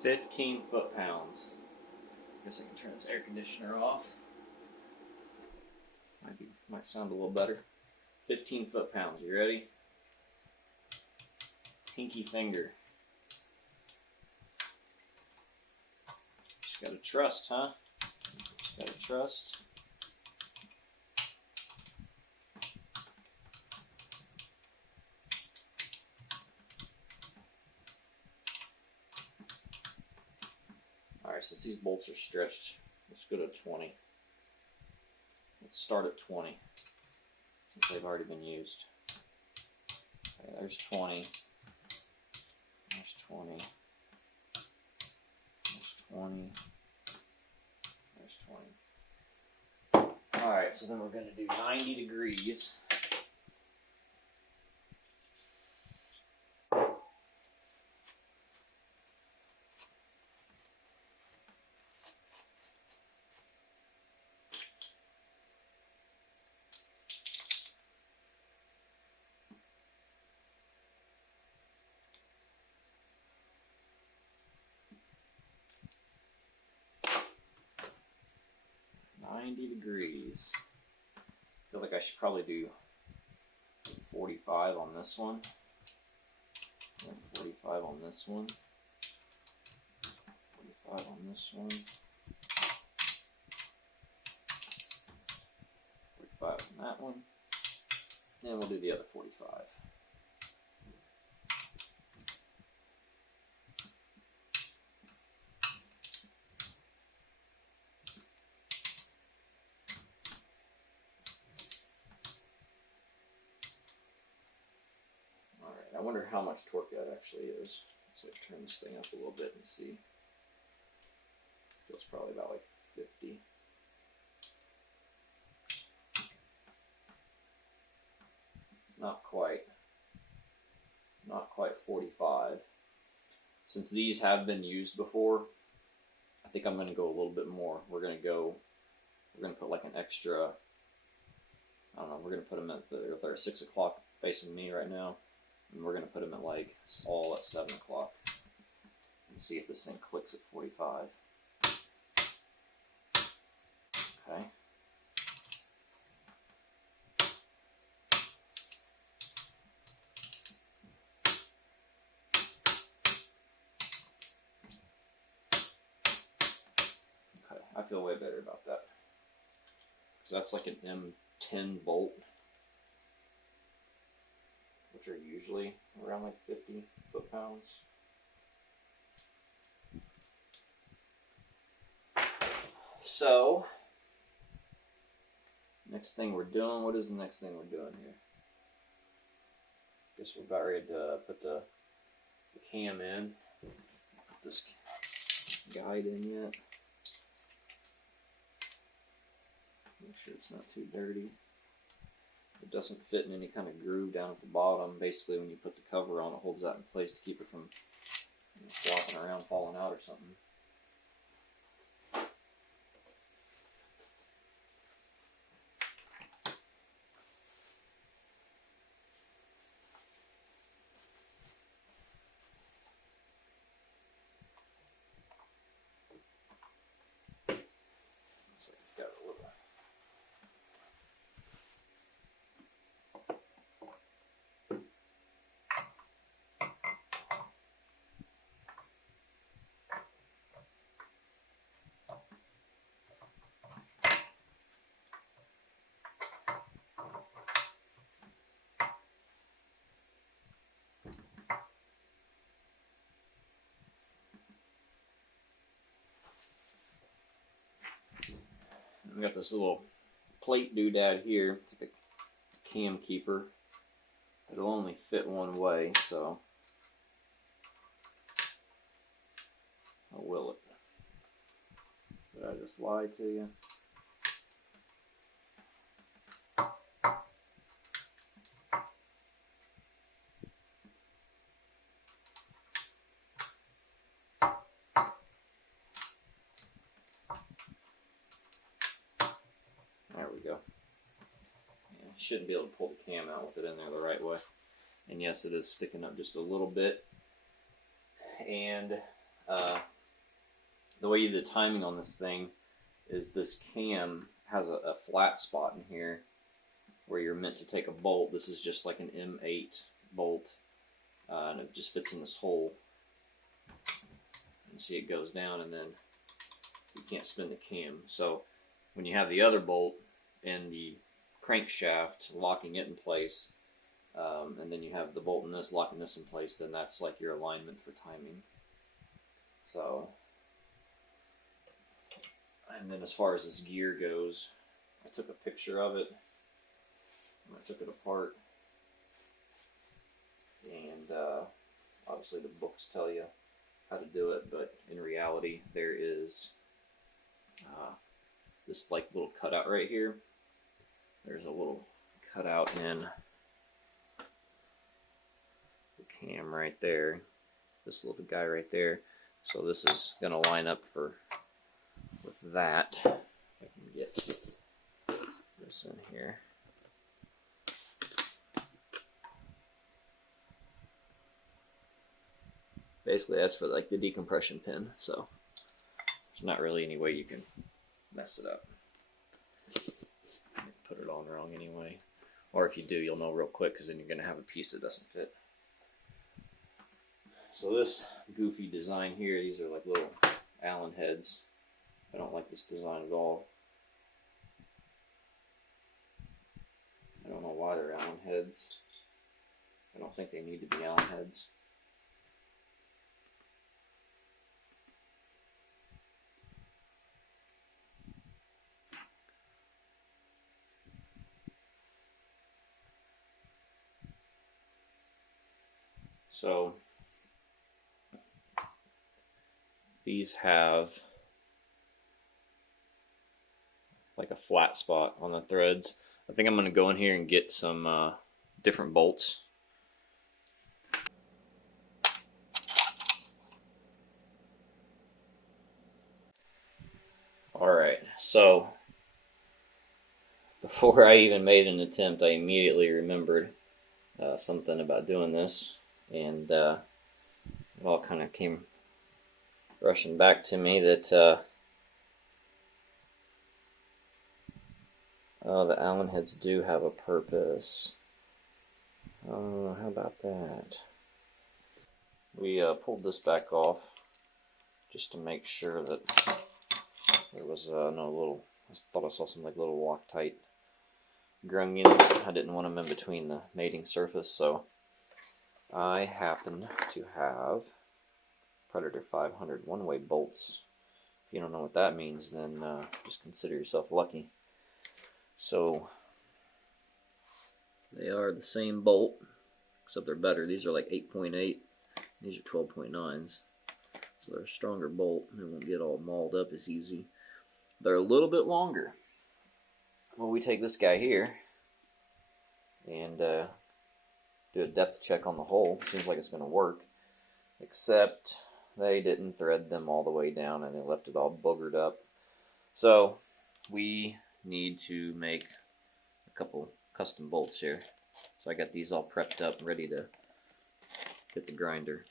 15 foot-pounds. Guess I can turn this air conditioner off. Might sound a little better. 15 foot-pounds. You ready? Pinky finger. Just gotta trust, huh? Just gotta trust. Alright, since these bolts are stretched, let's go to 20. Let's start at 20, since they've already been used. Okay, there's 20. There's 20. There's 20. There's 20. Alright, so then we're going to do 90 degrees. 90 degrees. I feel like I should probably do 45 on this one. And 45 on this one. 45 on this one. 45 on that one. And we'll do the other 45. I wonder how much torque that actually is. So turn this thing up a little bit and see. Feels probably about like 50. Not quite 45. Since these have been used before, I think I'm going to go a little bit more. We're going to put like an extra, I don't know, we're going to put them at they're 6 o'clock facing me right now. And we're going to put them at like all at 7 o'clock and see if this thing clicks at 45. Okay. Okay, I feel way better about that. So that's like an M10 bolt, which are usually around like 50 foot-pounds. So, next thing we're doing, what is the next thing we're doing here? Guess we're about ready to put the cam in. Put this guide in yet. Make sure it's not too dirty. It doesn't fit in any kind of groove down at the bottom. Basically, when you put the cover on, it holds that in place to keep it from flopping around, falling out or something. Looks like it's got a little. We got this little plate doodad here. It's like a cam keeper. It'll only fit one way, so how will it? Did I just lie to you? There we go. Yeah, shouldn't be able to pull the cam out with it in there the right way. And yes, it is sticking up just a little bit. And the way you do the timing on this thing is this cam has a flat spot in here where you're meant to take a bolt. This is just like an M8 bolt, and it just fits in this hole. And see, it goes down, and then you can't spin the cam. So when you have the other bolt and the crankshaft locking it in place, and then you have the bolt in this locking this in place, then that's like your alignment for timing. So, and then as far as this gear goes, I took a picture of it, and I took it apart, and obviously the books tell you how to do it, but in reality there is this like little cutout right here. There's a little cutout in the cam right there, this little guy right there. So this is going to line up with that. If I can get this in here. Basically that's for like the decompression pin, so there's not really any way you can mess it up. put it on wrong anyway. Or if you do, you'll know real quick, because then you're going to have a piece that doesn't fit. So this goofy design here, these are like little Allen heads. I don't like this design at all. I don't know why they're Allen heads. I don't think they need to be Allen heads. So these have like a flat spot on the threads. I think I'm going to go in here and get some different bolts. Alright, so before I even made an attempt, I immediately remembered something about doing this, and it all kind of came rushing back to me that oh, the Allen heads do have a purpose. Oh, how about that? We pulled this back off just to make sure that there was no little, I thought I saw some like little Loctite grunions. I didn't want them in between the mating surface, so I happen to have Predator 500 one-way bolts. If you don't know what that means, then just consider yourself lucky. So they are the same bolt, except they're better. These are like 8.8. These are 12.9s. So they're a stronger bolt. They won't get all mauled up as easy. They're a little bit longer. Well, we take this guy here and do a depth check on the hole. Seems like it's going to work, except they didn't thread them all the way down and they left it all boogered up. So we need to make a couple custom bolts here. So I got these all prepped up, ready to hit the grinder.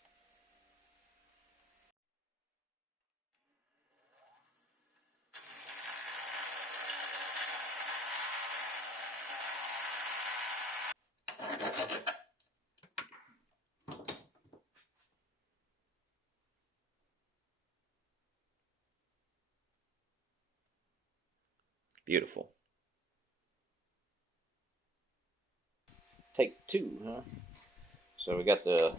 Beautiful. Take two, huh? So we got the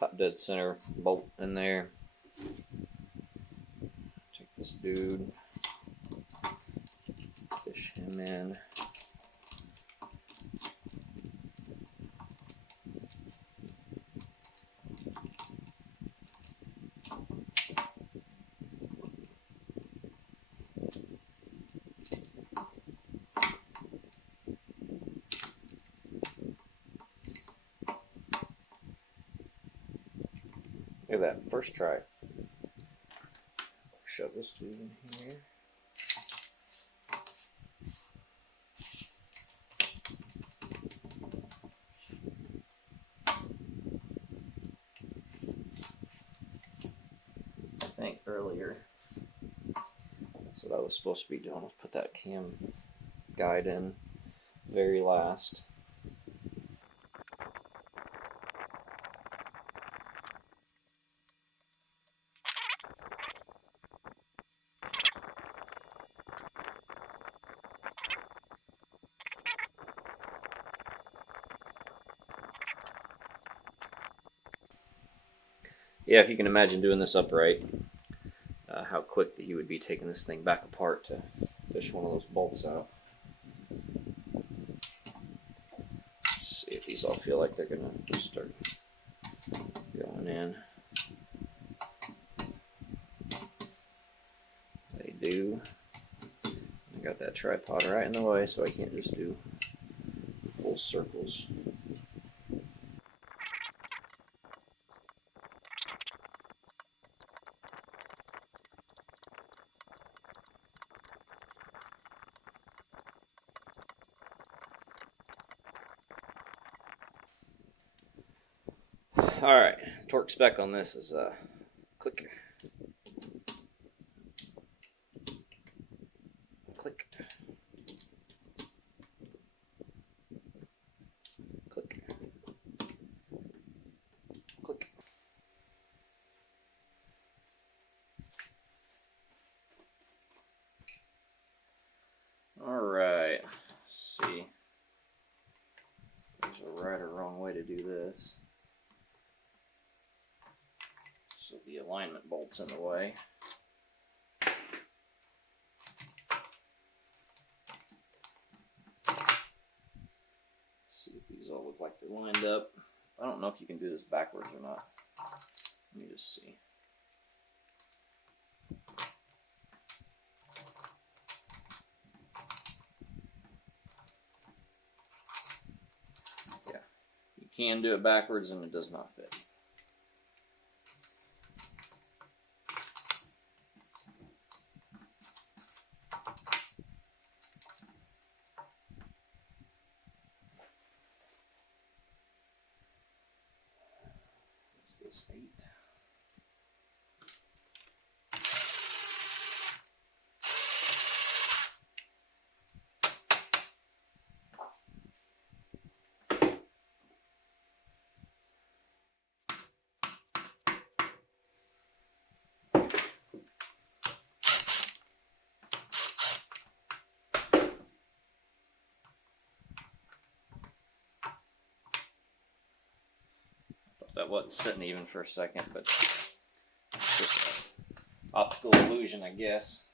top dead center bolt in there. Take this dude, fish him in. Look at that, first try. Shove this dude in here. I think earlier, that's what I was supposed to be doing, was put that cam guide in very last. Yeah, if you can imagine doing this upright, how quick that you would be taking this thing back apart to fish one of those bolts out. See if these all feel like they're gonna start going in. They do. I got that tripod right in the way, so I can't just do full circles. Alright, torque spec on this is click. Click. to do this. So the alignment bolt's in the way. See if these all look like they're lined up. I don't know if you can do this backwards or not. Let me just see. Yeah, you can do it backwards and it does not fit. This 8. That wasn't sitting even for a second, but it's just optical illusion, I guess.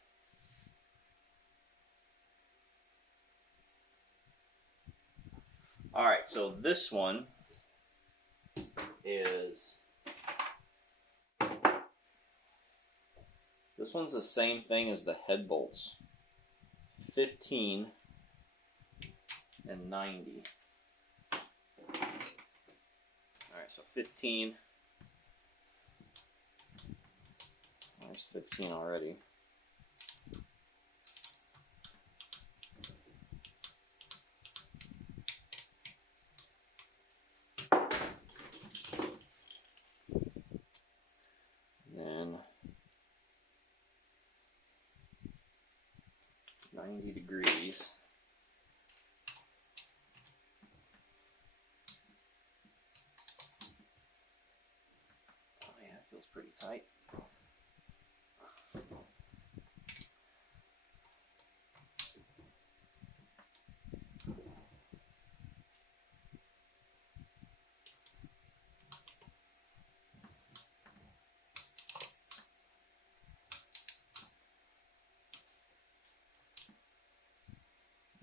Alright, so this one is, this one's the same thing as the head bolts. 15 and 90. Alright, so 15. There's 15 already. Then 90 degrees. Oh yeah, it feels pretty tight.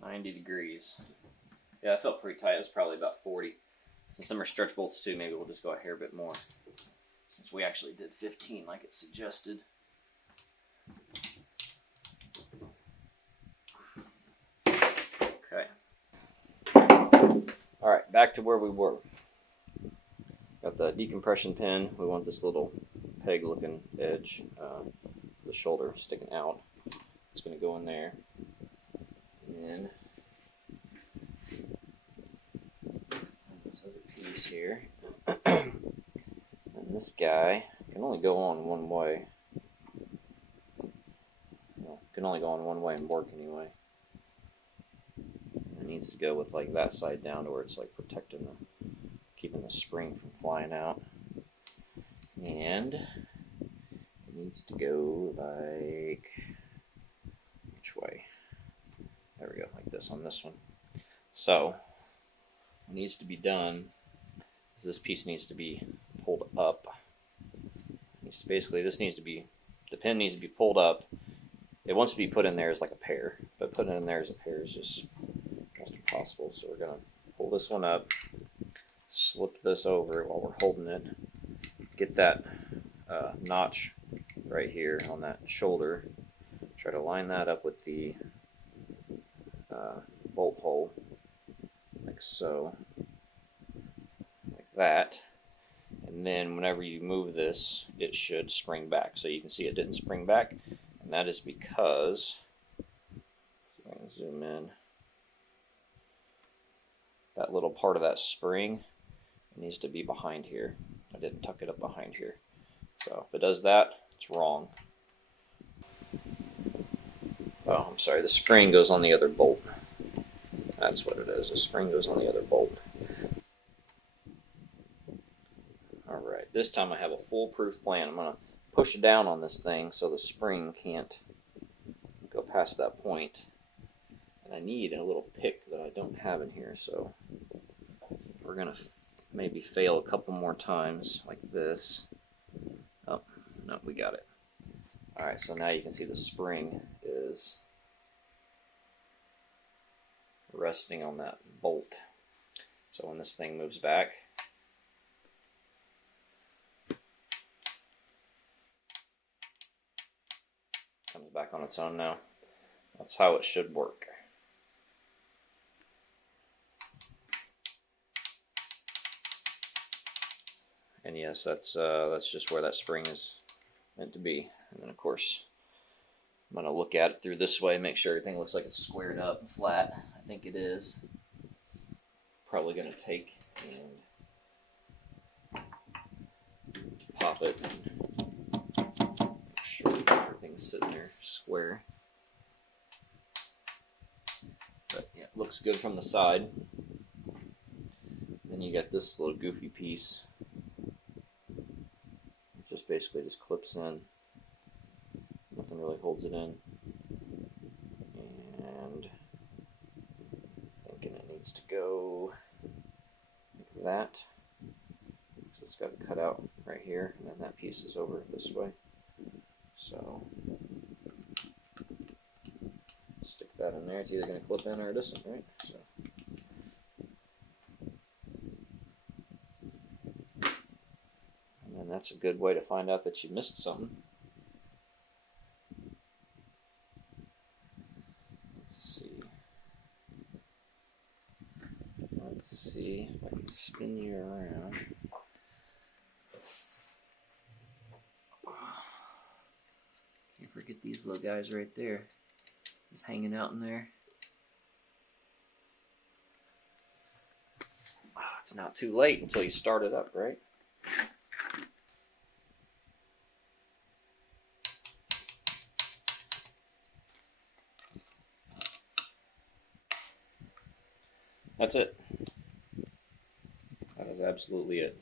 $90. Yeah, it felt pretty tight. It was probably about 40. Since some are stretch bolts too, maybe we'll just go a hair bit more. Since we actually did 15 like it suggested. Okay. Alright, back to where we were. Got the decompression pin. We want this little peg looking edge, the shoulder sticking out. It's going to go in there. And then this other piece here. And this guy can only go on one way. Well, can only go on one way and work anyway. It needs to go with like that side down to where it's like protecting the, keeping the spring from flying out. And it needs to go like, which way? There we go, like this on this one. So, what needs to be done is this piece needs to be pulled up. Basically, this needs to be, the pin needs to be pulled up. It wants to be put in there as like a pair, but putting it in there as a pair is just almost impossible. So we're going to pull this one up, slip this over while we're holding it, get that notch right here on that shoulder, try to line that up with the bolt hole, like so, like that. And then whenever you move this, it should spring back. So you can see it didn't spring back, and that is because, I'm going to zoom in, that little part of that spring needs to be behind here. I didn't tuck it up behind here. So if it does that, it's wrong. Oh, I'm sorry, the spring goes on the other bolt. That's what it is, the spring goes on the other bolt. Alright, this time I have a foolproof plan. I'm going to push down on this thing so the spring can't go past that point. And I need a little pick that I don't have in here, so we're going to maybe fail a couple more times like this. Oh, no, we got it. Alright, so now you can see the spring is resting on that bolt. So when this thing moves back, comes back on its own now. That's how it should work. And yes, that's just where that spring is meant to be. And then of course, I'm going to look at it through this way, make sure everything looks like it's squared up and flat. I think it is. Probably going to take and pop it and make sure everything's sitting there square. But yeah, it looks good from the side. Then you got this little goofy piece. It just basically just clips in. Nothing really holds it in. And thinking it needs to go like that. So it's got a cutout right here, and then that piece is over this way. So stick that in there. It's either going to clip in or it isn't, right? So. And then that's a good way to find out that you missed something. Let's see if I can spin you around. Can't forget these little guys right there. Just hanging out in there. It's not too late until you start it up, right? That's it. That is absolutely it.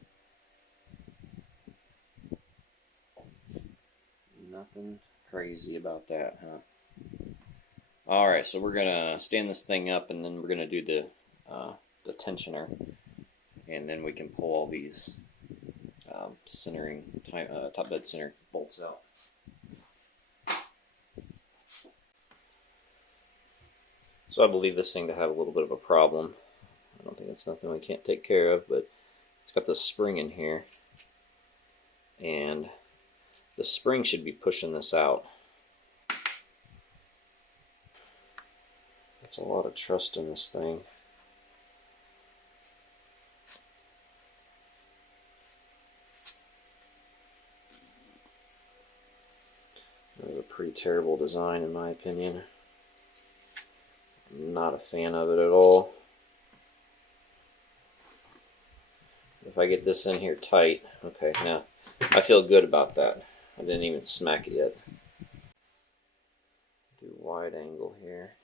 Nothing crazy about that, huh? Alright, so we're going to stand this thing up, and then we're going to do the tensioner, and then we can pull all these centering, top bed center bolts out. So I believe this thing to have a little bit of a problem. I don't think it's nothing we can't take care of, but it's got this spring in here, and the spring should be pushing this out. That's a lot of trust in this thing. That was a pretty terrible design in my opinion. I'm not a fan of it at all. If I get this in here tight, okay, now I feel good about that. I didn't even smack it yet. Do wide angle here.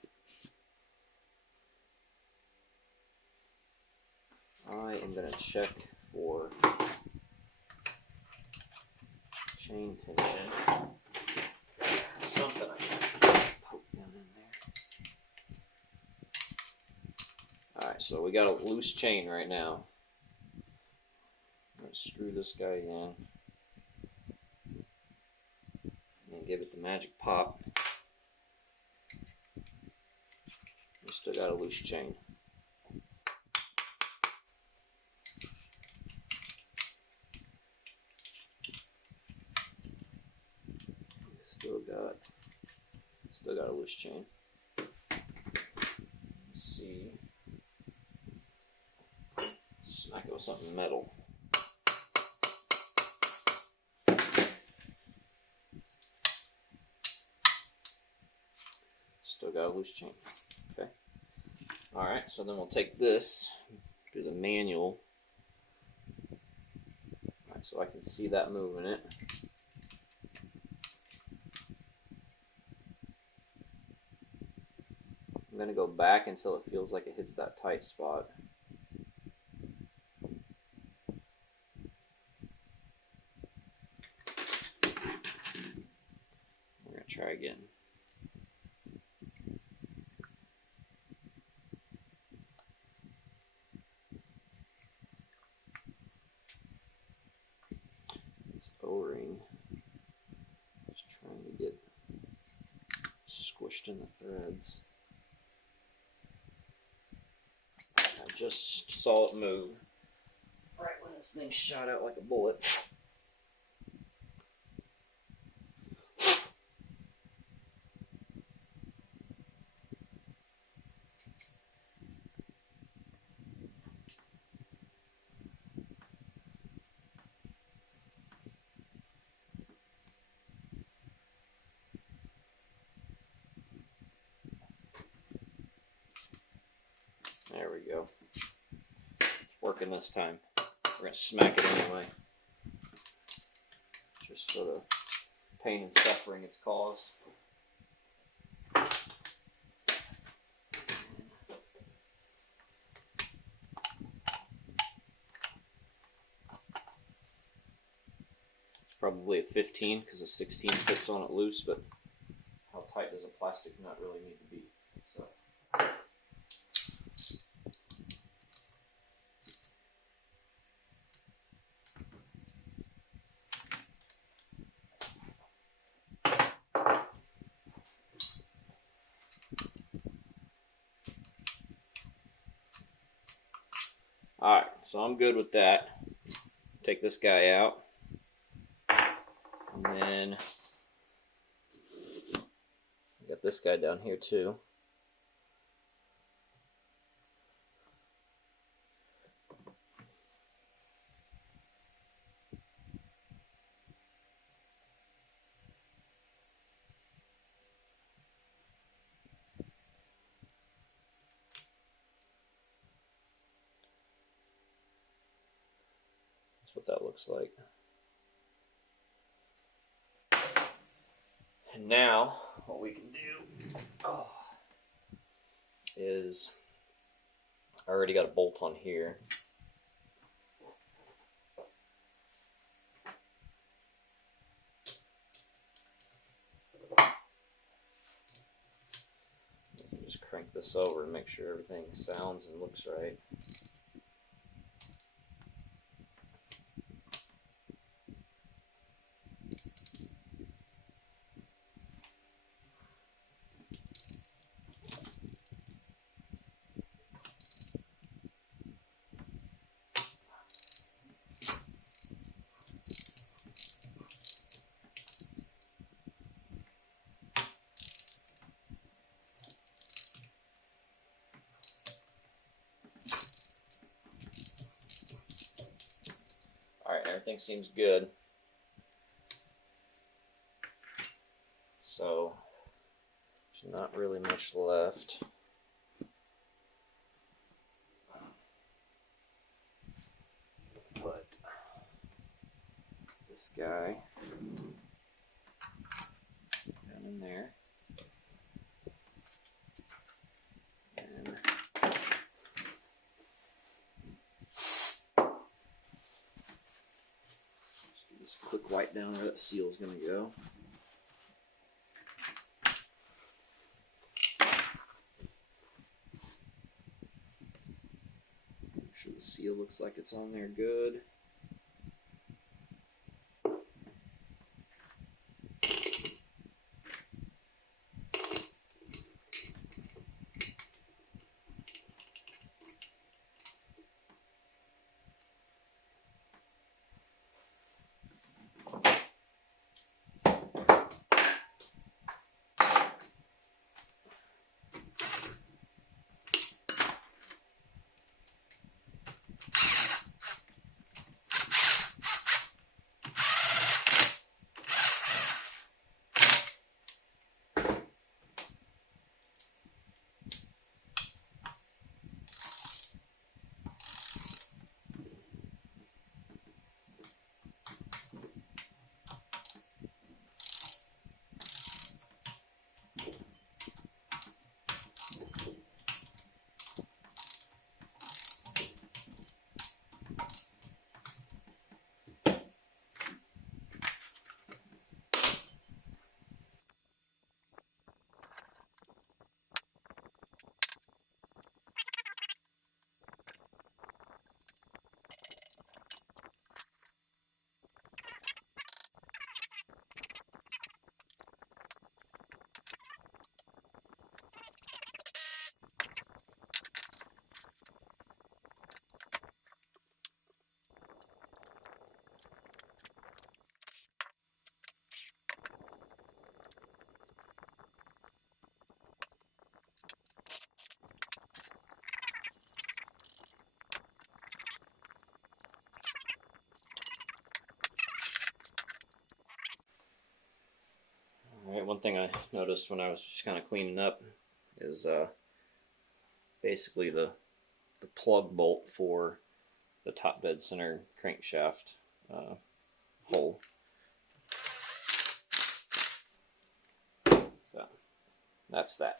I am going to check for chain tension. Something I can poke down in there. Alright, so we got a loose chain right now. I'm going to screw this guy in and give it the magic pop. We still got a loose chain. Still got a loose chain. Let's see. Smack it with something metal. Still got a loose chain. Okay. Alright, so then we'll take this, do the manual. Alright, so I can see that moving it. I'm going to go back until it feels like it hits that tight spot. We're going to try again. in the threads. I just saw it move right when this thing shot out like a bullet. There we go. It's working this time. We're going to smack it anyway. Just for the pain and suffering it's caused. It's probably a 15 because a 16 fits on it loose, but how tight does a plastic nut really need to be? So. Alright, so I'm good with that. Take this guy out. And then I got this guy down here too. That's what that looks like. And now, what we can do is, I already got a bolt on here. Just crank this over and make sure everything sounds and looks right. Alright, everything seems good. So, there's not really much left. But, this guy, down in there. And just quick wipe down where that seal is going to go. Make sure the seal looks like it's on there good. one thing I noticed when I was just kind of cleaning up is basically the plug bolt for the top dead center crankshaft hole. So that's that.